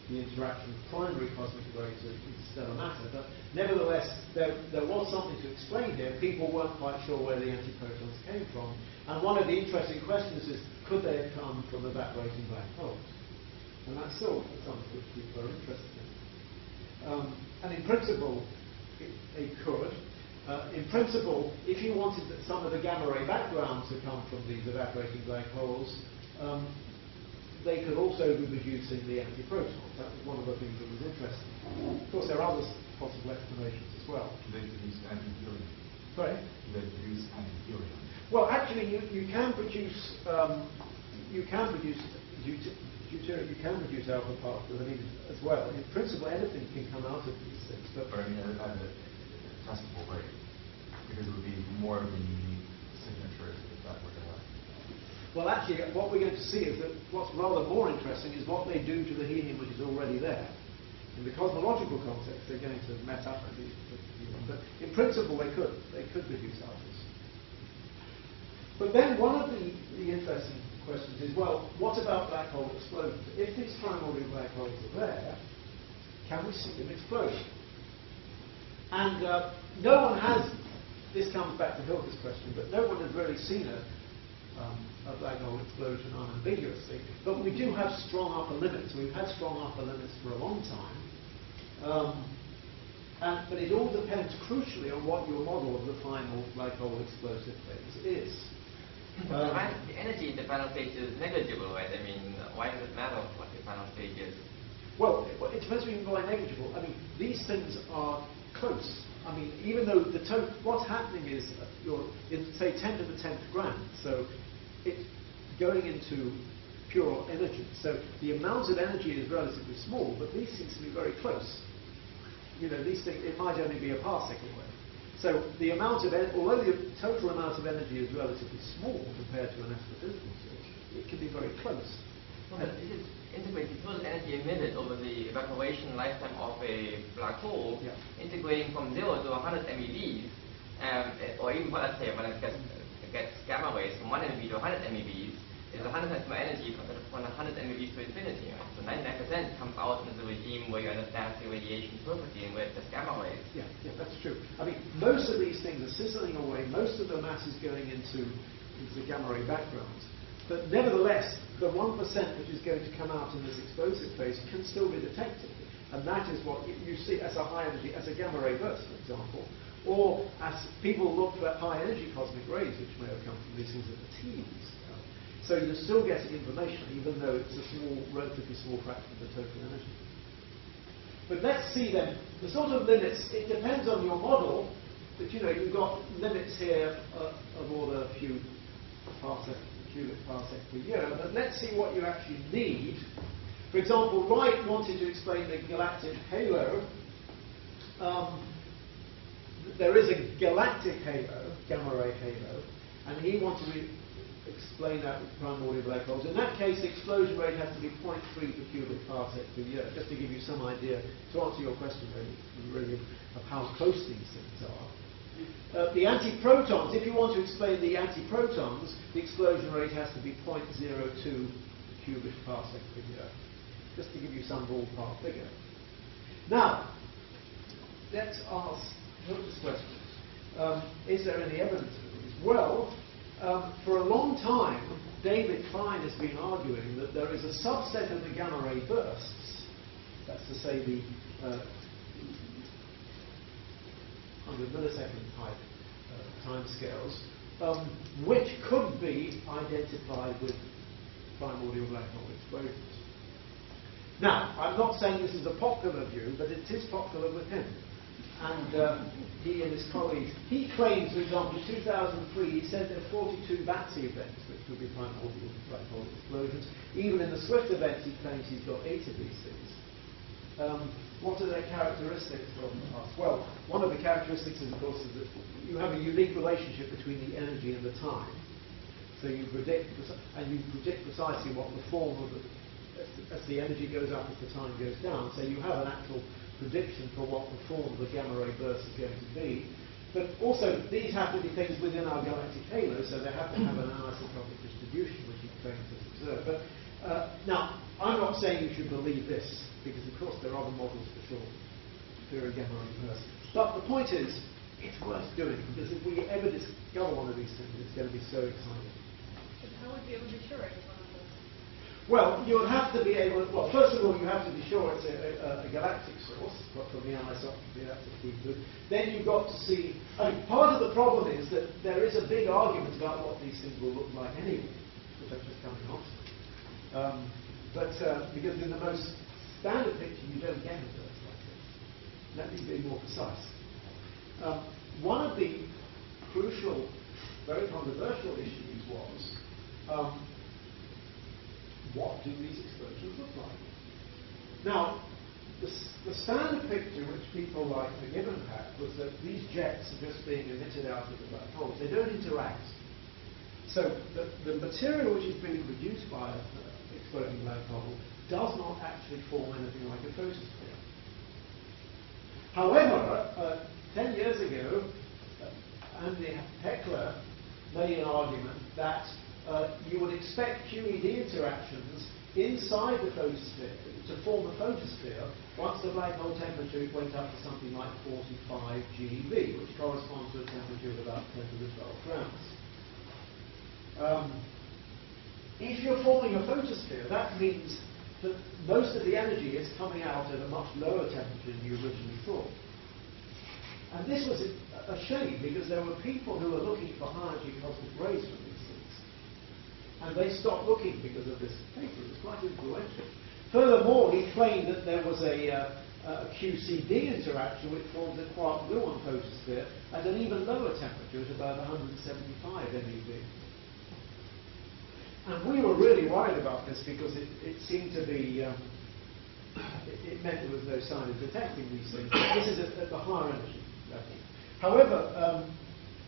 the interaction of primary cosmic rays in stellar matter, but nevertheless, there was something to explain here. People weren't quite sure where the antiprotons came from, and one of the interesting questions is, could they have come from evaporating black holes? And that's still something which people are interested in. And in principle, it could. In principle, if you wanted some of the gamma ray background to come from these evaporating black holes, they could also be producing the antiprotons. That was one of the things that was interesting. Of course, there are other possible explanations as well. Do they produce antihelium? Sorry? Do they produce antihelium? Well, actually, you can produce deuterium, you can produce alpha particles, I mean, as well. In principle, anything can come out of these things. But I mean, at a testable rate, because it would be more of a unique signature if that were to happen. well, actually, what we're going to see is that what's rather more interesting is what they do to the helium which is already there. In the cosmological context, they're going to mess up with these helium, but in principle, they could produce alphas. But then one of the interesting questions is, well, what about black hole explosions? If these primordial black holes are there, can we see them explode? And no one has, this comes back to Hilke's question, but no one has really seen a black hole explosion unambiguously, but we do have strong upper limits. We've had strong upper limits for a long time. But it all depends crucially on what your model of the final black hole explosive phase is. The energy in the final stage is negligible, right? I mean, why does it matter what the final stage is? Well, it depends what you mean by negligible. I mean, these things are close. I mean, even though what's happening is you're in, say, 10 to the 10th gram, so it's going into pure energy. So the amount of energy is relatively small, but these seem to be very close. You know, these things, it might only be a parsec away. So the amount of, although the total amount of energy is relatively small compared to an astrophysical source, it can be very close. Well, but this is integrating total energy emitted over the evaporation lifetime of a black hole, integrating from 0 to 100 MeVs, or even, let's say, when it gets gamma rays from 1 MeV to 100 MeVs, is 100 times more energy from 100 MeVs to infinity. Right? So 99% comes out in the regime where you understand the radiation perfectly and where it's just gamma rays. Yeah, that's true. I mean, most of these things are sizzling away. Most of the mass is going into the gamma ray background. But nevertheless, the 1% which is going to come out in this explosive phase can still be detected. And that is what you see as a high energy, as a gamma ray burst, for example. Or as people look for high energy cosmic rays, which may have come from these things at the TeV scale. So you're still getting information, even though it's a relatively small fraction of the total energy. But let's see then, the sort of limits, it depends on your model, but you know, you've got limits here of order a few cubic parsec per year, but let's see what you actually need. For example, Wright wanted to explain the galactic halo there is a galactic halo, gamma ray halo, and he wanted to explain that with primordial black holes. In that case, the explosion rate has to be 0.3 per cubic parsec per year, just to give you some idea, to answer your question really of how close these things are. The antiprotons, if you want to explain the antiprotons, the explosion rate has to be 0.02 cubic parsec per year, just to give you some ballpark figure. Now, let's ask notice questions. Is there any evidence for these? Well, for a long time, David Klein has been arguing that there is a subset of the gamma ray bursts, that's to say the 100 millisecond type timescales, which could be identified with primordial black hole explosions. Now, I'm not saying this is a popular view, but it is popular with him. And he and his colleagues, he claims, for example, in 2003, he said there are 42 VATSI events, which would be primordial black hole explosions. Even in the SWIFT events, he claims he's got 8 of these things. What are their characteristics? Well, one of the characteristics is, of course, is that you have a unique relationship between the energy and the time. So you predict, and you predict precisely what the form of the, as the energy goes up, as the time goes down. So you have an actual prediction for what the form of the gamma ray burst is going to be. But also, these have to be things within our galactic halo, so they have to have an anisotropic distribution, which he claims to observe. But now, I'm not saying you should believe this, because of course there are other models for sure. There are gamma ray bursts. But the point is, it's worth doing, because if we ever discover one of these things, it's going to be so exciting. But how would we be able to be sure it's one of those? Well, you would have to be able, well, first of all, you have to be sure it's a galactic source from the anisotropic fluid. Then you've got to see, I mean, part of the problem is that there is a big argument about what these things will look like anyway, which I'm just coming on to. Because in the most standard picture, you don't get a burst like this. Let me be more precise. One of the crucial, very controversial issues was, what do these explosions look like? Now, the standard picture which people like McGibbon had was that these jets are just being emitted out of the black holes. They don't interact. So the material which is being produced by an exploding black hole does not actually form anything like a photosphere. However, 10 years ago, Andy Heckler made an argument that you would expect QED interactions inside the photosphere to form a photosphere once the black hole temperature went up to something like 45 GeV, which corresponds to a temperature of about 10 to the 12 grams. If you're forming a photosphere, that means that most of the energy is coming out at a much lower temperature than you originally thought. And this was a shame, because there were people who were looking for high-energy cosmic rays from these things. And they stopped looking because of this paper. It was quite influential. Furthermore, he claimed that there was a QCD interaction which forms a quark-gluon photosphere at an even lower temperature, at about 175 MeV. And we were really worried about this because it seemed to be, it meant there was no sign of detecting these things. This is at the higher energy level. However,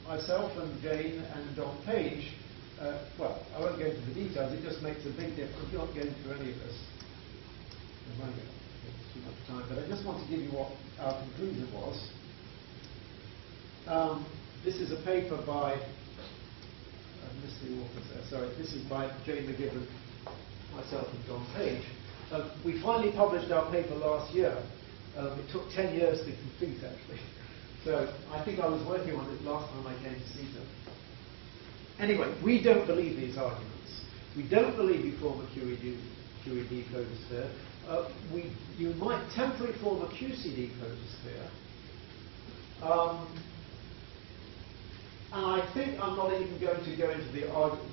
myself and Jane and Don Page, well, I won't go into the details, it just makes a big difference. I'm not going through any of this. I'm running too much time, but I just want to give you what our conclusion was. This is a paper by, I missed the authors there, sorry, this is by Jane McGibbon, myself and Don Page. We finally published our paper last year. It took 10 years to complete, actually. So I think I was working on it last time I came to CITA. Anyway, we don't believe these arguments. We don't believe you form a QED photosphere. You might temporarily form a QCD photosphere. And I think I'm not even going to go into the argument.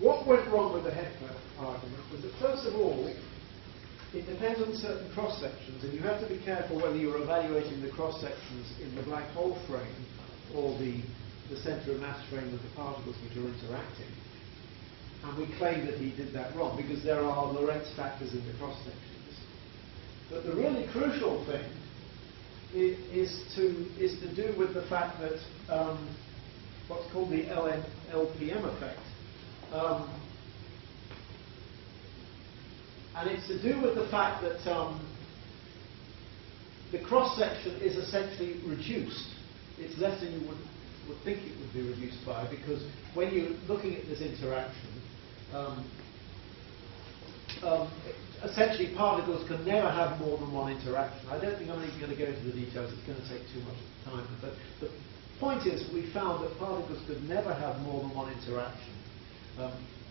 What went wrong with the Heckler argument was that, first of all, it depends on certain cross-sections, and you have to be careful whether you're evaluating the cross-sections in the black hole frame or the center of mass frame of the particles which are interacting. And we claim that he did that wrong, because there are Lorentz factors in the cross-sections. But the really crucial thing is to do with the fact that what's called the LPM effect. And it's to do with the fact that the cross-section is essentially reduced. It's less than you would think it would be reduced by, because when you're looking at this interaction, essentially particles can never have more than one interaction. I don't think I'm even going to go into the details, it's going to take too much time. But the point is, we found that particles could never have more than one interaction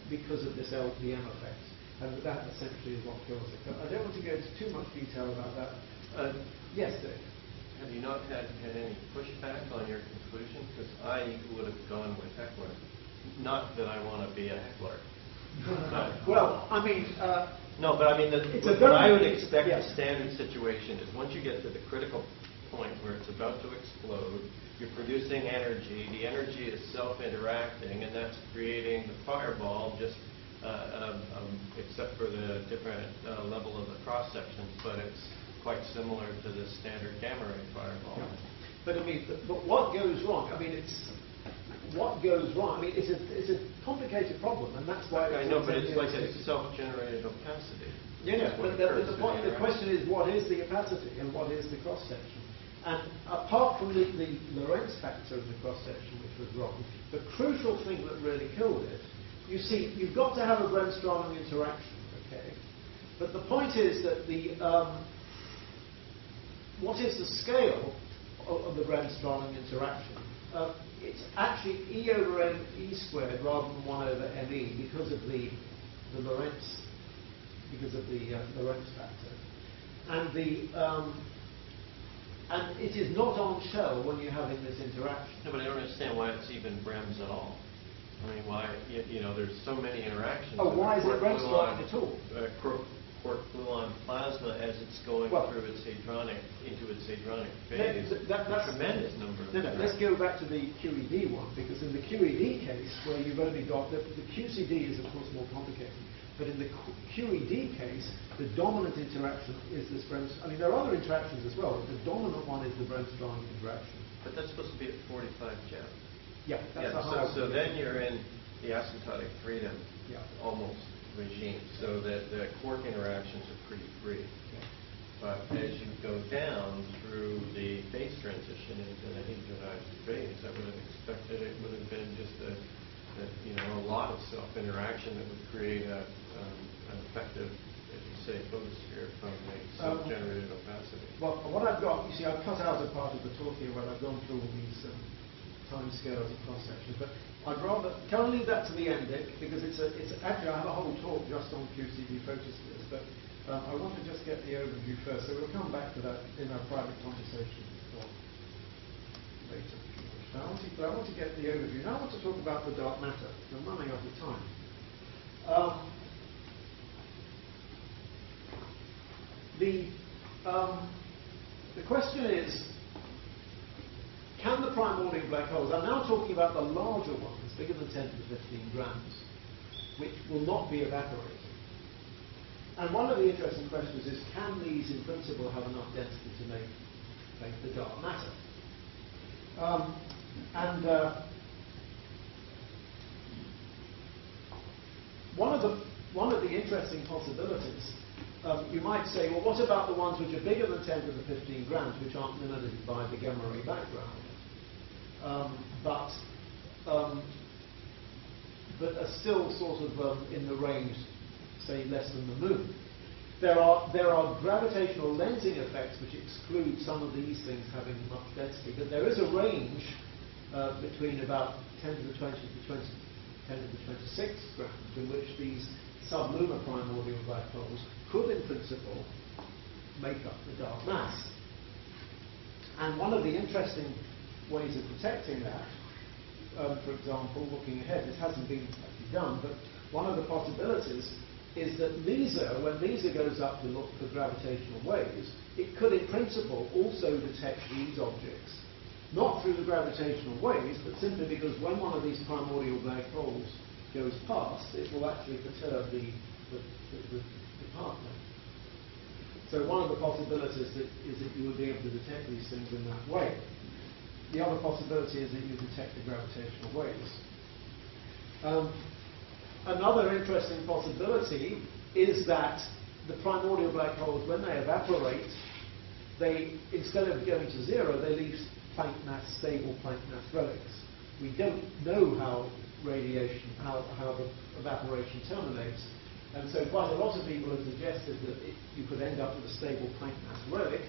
because of this LPM effect. And that essentially is what kills it. But I don't want to go into too much detail about that. Yes, Dave? Have you not had any pushback on your conclusion? Because I would have gone with heckler. Not that I want to be a heckler. Well, I mean... no, but I mean, what I would expect the standard situation is once you get to the critical point where it's about to explode, you're producing energy, the energy is self-interacting, and that's creating the fireball, just except for the different level of the cross-sections, but it's quite similar to the standard gamma ray fireball. Yeah. But I mean, but what goes wrong? I mean, it's a complicated problem, and that's why. I know, but it's like a self-generated opacity. Yeah, but the question is, what is the opacity and what is the cross-section? And apart from the Lorentz factor of the cross-section, which was wrong, the crucial thing that really killed it, you see, you've got to have a Bremsstrahlung interaction, okay? But the point is that what is the scale of the Bremsstrahlung interaction? It's actually E over M E squared rather than 1 over M E because of the Lorentz, Lorentz factor. And it is not on shell when you're having this interaction. No, but I don't understand why it's even Brems at all. I mean, why, there's so many interactions. Oh, why is it Bremsstrahlung at all? Quark-gluon plasma as it's going through into its hadronic phase. That's a tremendous number. No, let's go back to the QED one, because in the QED case, where you've only got, the QCD is of course more complicated, but in the QED case, the dominant interaction is this Bremsstrahlung. I mean, there are other interactions as well, but the dominant one is the Bremsstrahlung interaction. But that's supposed to be at 45 J. Yeah, that's a higher. So then you're in the asymptotic freedom almost regime, so that the quark interactions are pretty free. Yeah. But as you go down through the phase transition into the hadronized phase, I would have expected it would have been just a lot of self-interaction that would create an effective, as you say, photosphere from a self-generated opacity. Well, what I've got, you see, I've cut out a part of the talk here where I've gone through all these time scales and cross-sections, but I'd rather, can I leave that to the end, Dick? Because it's actually, I have a whole talk just on QCD photospheres, but I want to just get the overview first, so we'll come back to that in our private conversation later. But I want to get the overview. Now I want to talk about the dark matter. I'm running out of time. The question is, can the primordial black holes, I'm now talking about the larger ones, bigger than 10 to the 15 grams, which will not be evaporating. And one of the interesting questions is, can these in principle have enough density to make the dark matter? One of the interesting possibilities, you might say, well, what about the ones which are bigger than 10 to the 15 grams, which aren't limited by the gamma ray background, but are still sort of in the range, say, less than the moon? There are gravitational lensing effects which exclude some of these things having much density, but there is a range between about 10 to the 20 to 10 to the 26 grams in which these sublunar primordial black holes could, in principle, make up the dark mass. And one of the interesting ways of detecting that, for example, looking ahead, this hasn't been actually done, but one of the possibilities is that LISA, when LISA goes up to look for gravitational waves, it could, in principle, also detect these objects, not through the gravitational waves, but simply because when one of these primordial black holes goes past, it will actually perturb the pathway. So So one of the possibilities is that you would be able to detect these things in that way. The other possibility is that you detect the gravitational waves. Another interesting possibility is that the primordial black holes, when they evaporate, they, instead of going to zero, they leave stable plank mass relics. We don't know how radiation, how the evaporation terminates, and so quite a lot of people have suggested that you could end up with a stable plank mass relic,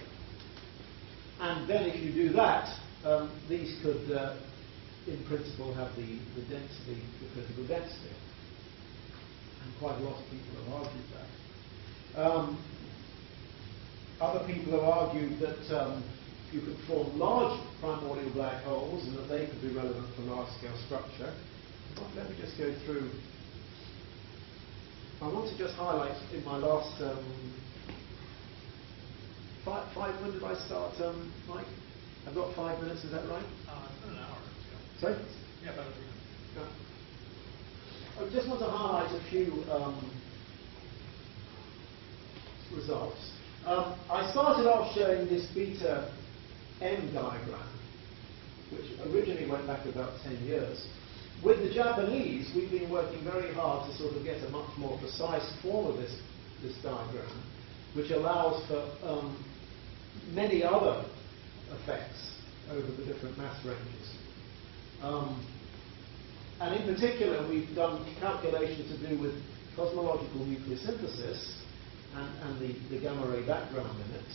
and then if you do that, these could, in principle, have the density, the critical density. And quite a lot of people have argued that. Other people have argued that you could form large primordial black holes and that they could be relevant for large-scale structure. But let me just go through. I want to just highlight in my last when did I start, Mike? I've got 5 minutes, is that right? It's been an hour. Sorry? Yeah, about 3 minutes. Yeah. I just want to highlight a few results. I started off showing this beta M diagram, which originally went back about 10 years. With the Japanese, we've been working very hard to sort of get a much more precise form of this diagram, which allows for many other effects over the different mass ranges. And in particular, we've done calculations to do with cosmological nucleosynthesis and the gamma ray background limits.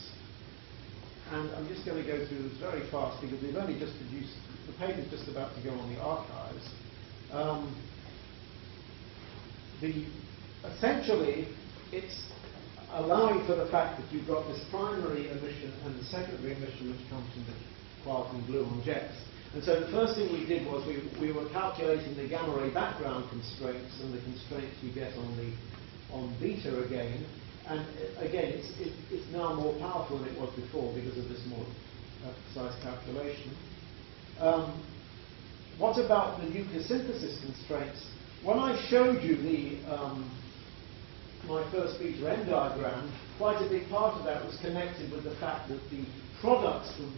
And I'm just going to go through this very fast because we've only just produced, the paper's just about to go on the archives. Essentially, it's allowing for the fact that you've got this primary emission and the secondary emission which comes from the quark and gluon jets. And so the first thing we did was we were calculating the gamma ray background constraints and the constraints you get on beta again. And again, it's now more powerful than it was before because of this more precise calculation. What about the nucleosynthesis constraints? When I showed you my first beta M diagram, quite a big part of that was connected with the fact that the products from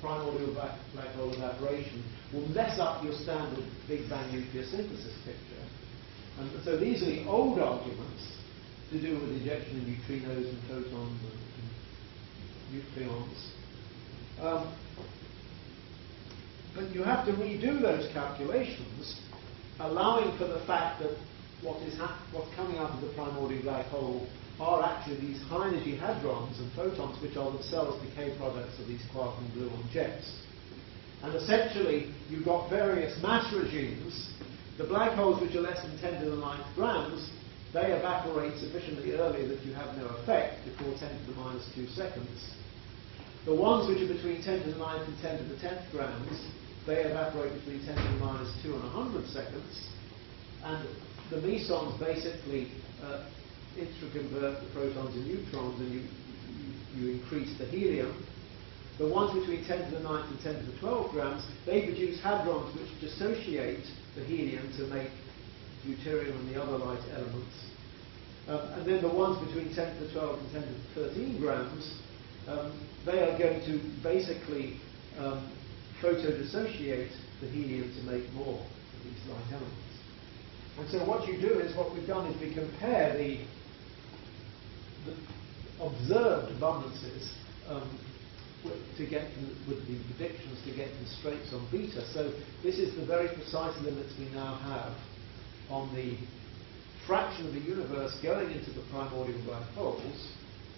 primordial black hole evaporation will mess up your standard Big Bang nucleosynthesis picture. And so these are the old arguments to do with ejection of neutrinos and photons and nucleons. But you have to redo those calculations, allowing for the fact that what's coming out of the primordial black hole are actually these high-energy hadrons and photons, which are themselves decay products of these quark and gluon jets. And essentially, you've got various mass regimes. The black holes, which are less than 10 to the 9th grams, they evaporate sufficiently early that you have no effect before 10 to the minus 2 seconds. The ones which are between 10 to the 9th and 10 to the 10th grams, they evaporate between 10 to the minus 2 and 100 seconds. And the mesons basically intraconvert the protons and neutrons, and you increase the helium. The ones between 10 to the 9th and 10 to the 12 grams, they produce hadrons which dissociate the helium to make deuterium and the other light elements. And then the ones between 10 to the 12 and 10 to the 13 grams, they are going to basically photodissociate the helium to make more of these light elements. And so what you do is, what we've done is we compare the observed abundances to get with the predictions to get constraints on beta. So this is the very precise limits we now have on the fraction of the universe going into the primordial black holes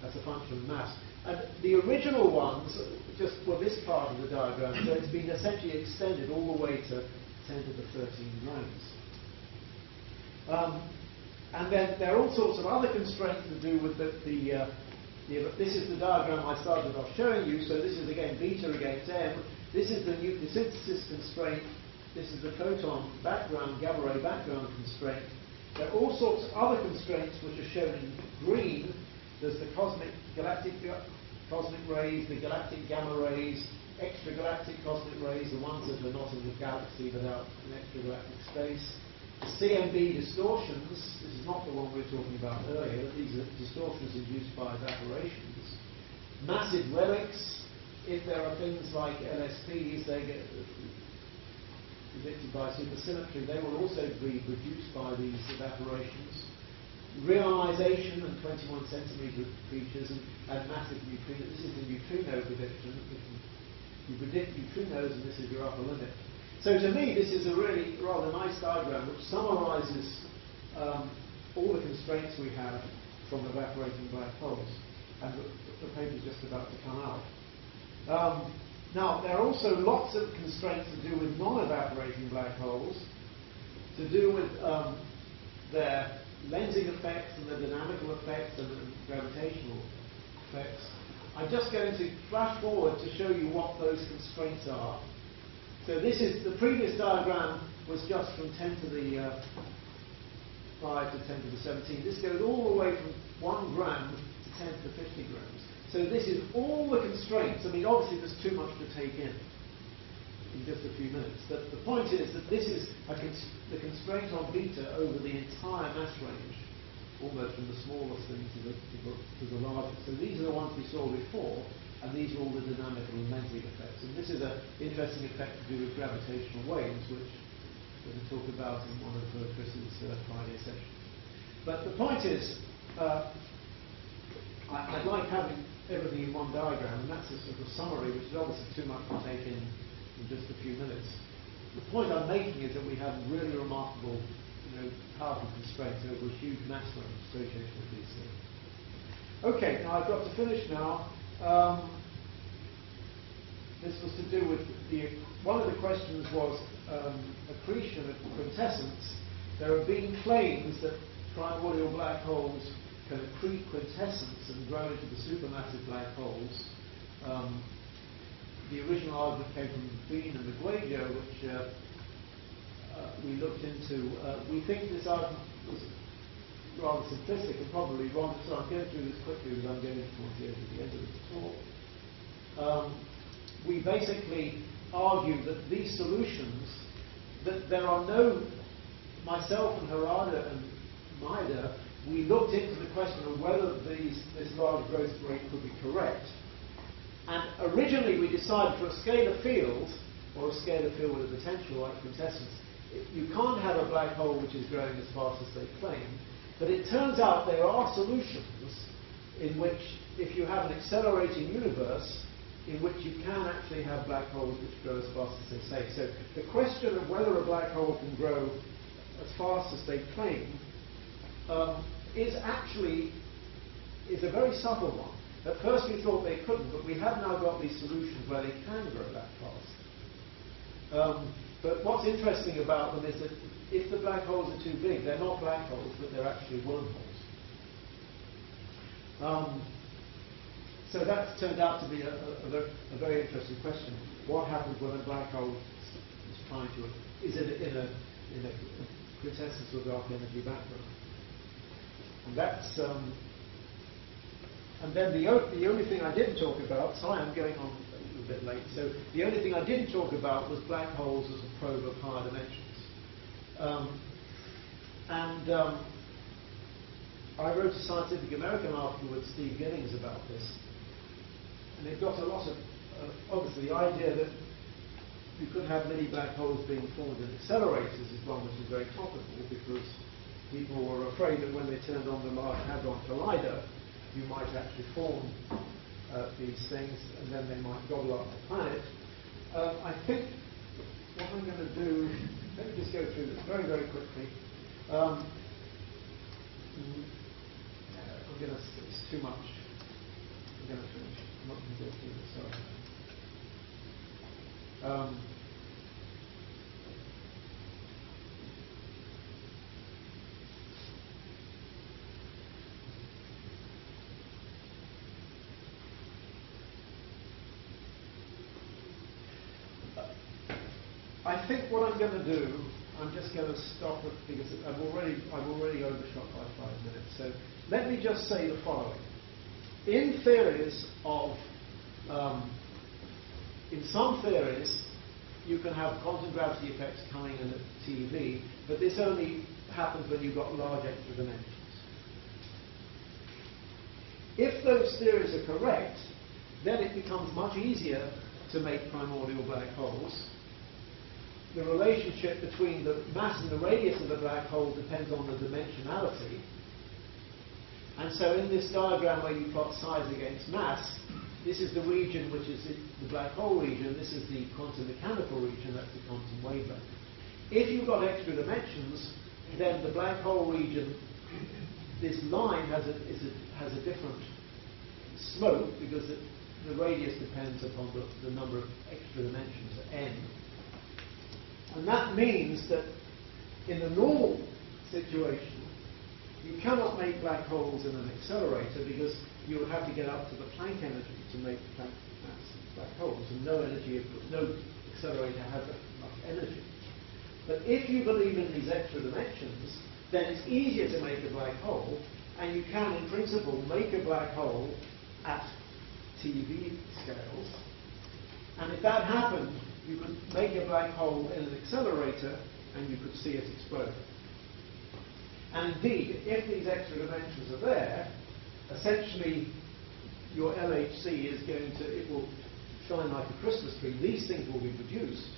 as a function of mass. And the original ones just were this part of the diagram, so it's been essentially extended all the way to 10 to the 13 grams. And then there are all sorts of other constraints to do with this is the diagram I started off showing you. So this is again beta against M. This is the nucleosynthesis constraint. This is the photon background, gamma ray background constraint. There are all sorts of other constraints which are shown in green. There's the galactic rays, the galactic gamma rays, extragalactic cosmic rays, the ones that are not in the galaxy but out in extragalactic space. CMB distortions, this is not the one we were talking about earlier, these are distortions induced by evaporations. Massive relics, if there are things like LSPs, they get predicted by supersymmetry, they will also be reduced by these evaporations. Reionization and 21 centimeter features and massive neutrinos. This is the neutrino prediction. You predict neutrinos, and this is your upper limit. So to me, this is a really rather nice diagram which summarizes all the constraints we have from evaporating black holes. And the paper's just about to come out. Now, there are also lots of constraints to do with non-evaporating black holes, to do with their lensing effects and the dynamical effects and the gravitational effects. I'm just going to flash forward to show you what those constraints are. So this is, the previous diagram was just from 10 to the 5 to 10 to the 17. This goes all the way from 1 gram to 10 to the 50 grams. So this is all the constraints. I mean, obviously there's too much to take in just a few minutes. But the point is that this is the constraint on beta over the entire mass range, almost from the smallest thing to the largest. So these are the ones we saw before, and these are all the dynamical and lensing effects. And this is an interesting effect to do with gravitational waves, which we're going to talk about in one of Chris's Friday sessions. But the point is, I'd like having everything in one diagram, and that's a sort of summary, which is obviously too much to take in just a few minutes. The point I'm making is that we have really remarkable, powerful constraints over a huge mass range associated with these things. Okay, now I've got to finish now. This was to do with one of the questions was accretion of quintessence. There have been claims that primordial black holes can accrete quintessence and grow into the supermassive black holes. The original argument came from Bean and McGuajo, which we looked into. We think this argument was rather simplistic and probably wrong, so I'm going through this quickly because I'm getting towards the end of the talk. We basically argue that these solutions, that there are no, myself and Harada and Maida, we looked into the question of whether this large growth rate could be correct. And originally we decided for a scalar field, or a scalar field with a potential like quintessence, you can't have a black hole which is growing as fast as they claim. But it turns out there are solutions in which, if you have an accelerating universe, in which you can actually have black holes which grow as fast as they say. So the question of whether a black hole can grow as fast as they claim is a very subtle one. At first we thought they couldn't, but we have now got these solutions where they can grow that fast. But what's interesting about them is that if the black holes are too big, they're not black holes, but they're actually wormholes. So that's turned out to be a very interesting question. What happens when a black hole is in a quintessence or dark energy background? And that's and then the only thing I didn't talk about. Sorry, I'm going on a little bit late. So the only thing I didn't talk about was black holes as a probe of higher dimensions. I wrote a Scientific American article with Steve Giddings about this, and it got a lot of obviously the idea that you could have many black holes being formed in accelerators is one which is very topical, because people were afraid that when they turned on the Large Hadron Collider, you might actually form these things, and then they might gobble up the planet. I think what I'm going to do, let me just go through this very, very quickly. It's too much. I'm going to finish. I'm not going to go through this, sorry. I think what I'm going to do, I'm just going to stop it because I've already overshot by 5 minutes. So let me just say the following. In theories of, in some theories, you can have quantum gravity effects coming in at TeV, but this only happens when you've got large extra dimensions. If those theories are correct, then it becomes much easier to make primordial black holes. The relationship between the mass and the radius of the black hole depends on the dimensionality. And so in this diagram where you plot size against mass, this is the region which is the black hole region, this is the quantum mechanical region, that's the quantum wavelength. If you've got extra dimensions, then the black hole region, this line has a different slope because the radius depends upon the number of extra dimensions, n. And that means that in the normal situation, you cannot make black holes in an accelerator because you would have to get up to the Planck energy to make black holes, and no accelerator has that much energy. But if you believe in these extra dimensions, then it's easier to make a black hole, and you can, in principle, make a black hole at TeV scales. And if that happened, you could make a black hole in an accelerator, and you could see it explode. And indeed, if these extra dimensions are there, essentially your LHC is it will shine like a Christmas tree. These things will be produced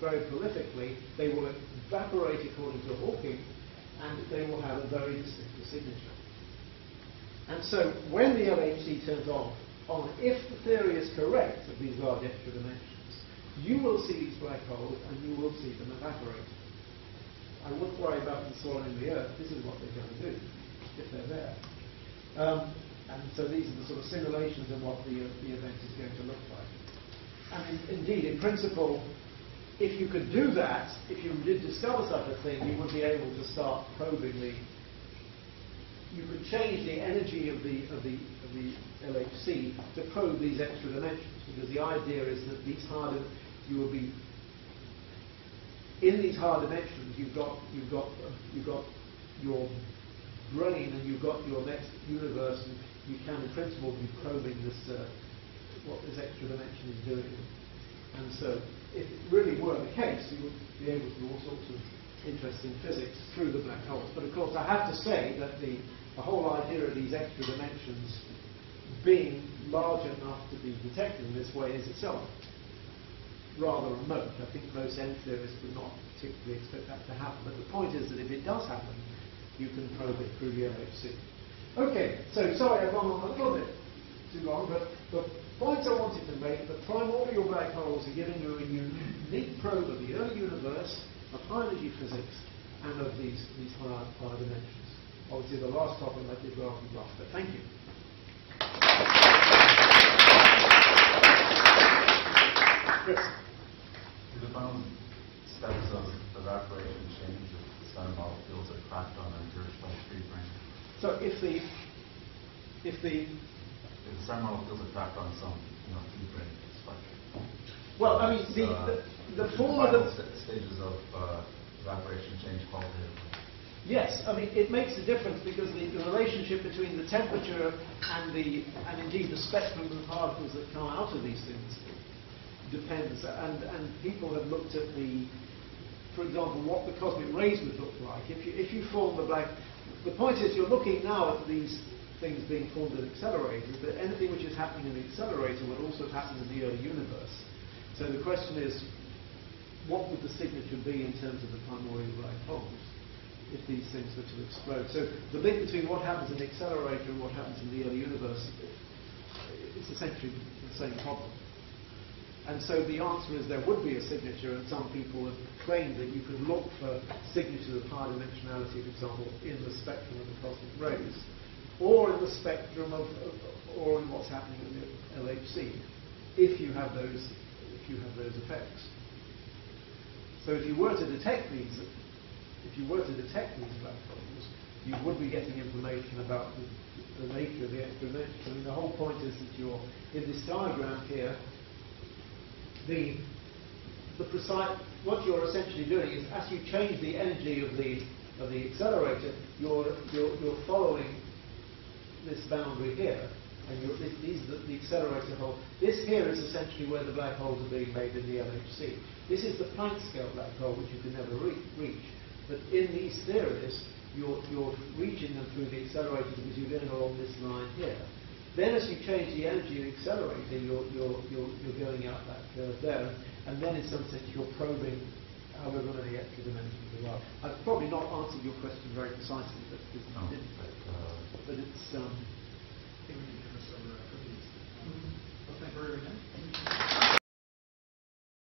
very prolifically. They will evaporate according to Hawking, and they will have a very distinctive signature. And so when the LHC turns on, if the theory is correct of these large extra dimensions, you will see these black holes and you will see them evaporate. I wouldn't worry about them soiling the Earth. This is what they're going to do, if they're there. And so these are the sort of simulations of what the event is going to look like. And indeed, in principle, if you could do that, if you did discover such a thing, you would be able to start probing you could change the energy of the LHC to probe these extra dimensions, because the idea is that you will be in these hard dimensions. You've got your brain, and you've got your next universe, and you can, in principle, be probing what this extra dimension is doing. And so, if it really were the case, you would be able to do all sorts of interesting physics through the black holes. But of course, I have to say that the whole idea of these extra dimensions being large enough to be detected in this way is itself rather remote. I think most end theorists would not particularly expect that to happen. But the point is that if it does happen, you can probe it through the LHC. Okay, so sorry I've gone on a little bit too long, but the points I wanted to make, the primordial black holes are giving you a unique probe of the early universe, of high energy physics, and of these higher dimensions. Obviously the last topic I did rather rough, but thank you. Chris. The final steps of evaporation change if the sun molecules are cracked on a Gershwin free frame. So if the sun molecules are cracked on some free frame spectrum. Well, I mean the form of the stages of evaporation change qualitatively. Yes, I mean it makes a difference because the relationship between the temperature and indeed the spectrum of the particles that come out of these things depends. And people have looked at for example, what the cosmic rays would look like if you form the black. The point is, you're looking now at these things being formed in accelerators, but anything which is happening in the accelerator would also happen in the early universe. So the question is, what would the signature be in terms of the primordial black holes if these things were to explode? So the link between what happens in the accelerator and what happens in the early universe is essentially the same problem. And so the answer is there would be a signature, and some people have claimed that you can look for signatures of high dimensionality, for example, in the spectrum of the cosmic rays, or in the spectrum or in what's happening in the LHC, if you have those effects. So if you were to detect these black holes, you would be getting information about the nature of the extra dimension. I mean, the whole point is that you're in this diagram here. What you're essentially doing is, as you change the energy of the accelerator, you're following this boundary here, And these are the accelerator hole. This here is essentially where the black holes are being made in the LHC. This is the Planck scale black hole, which you can never reach. But in these theories, you're reaching them through the accelerator because you're going along this line here. Then as you change the energy of the accelerator, you're going out that curve there. And then in some sense you're probing however many extra dimensions there are. I've probably not answered your question very precisely, but it's I think we need to give us some cookies. Well, thank you very much.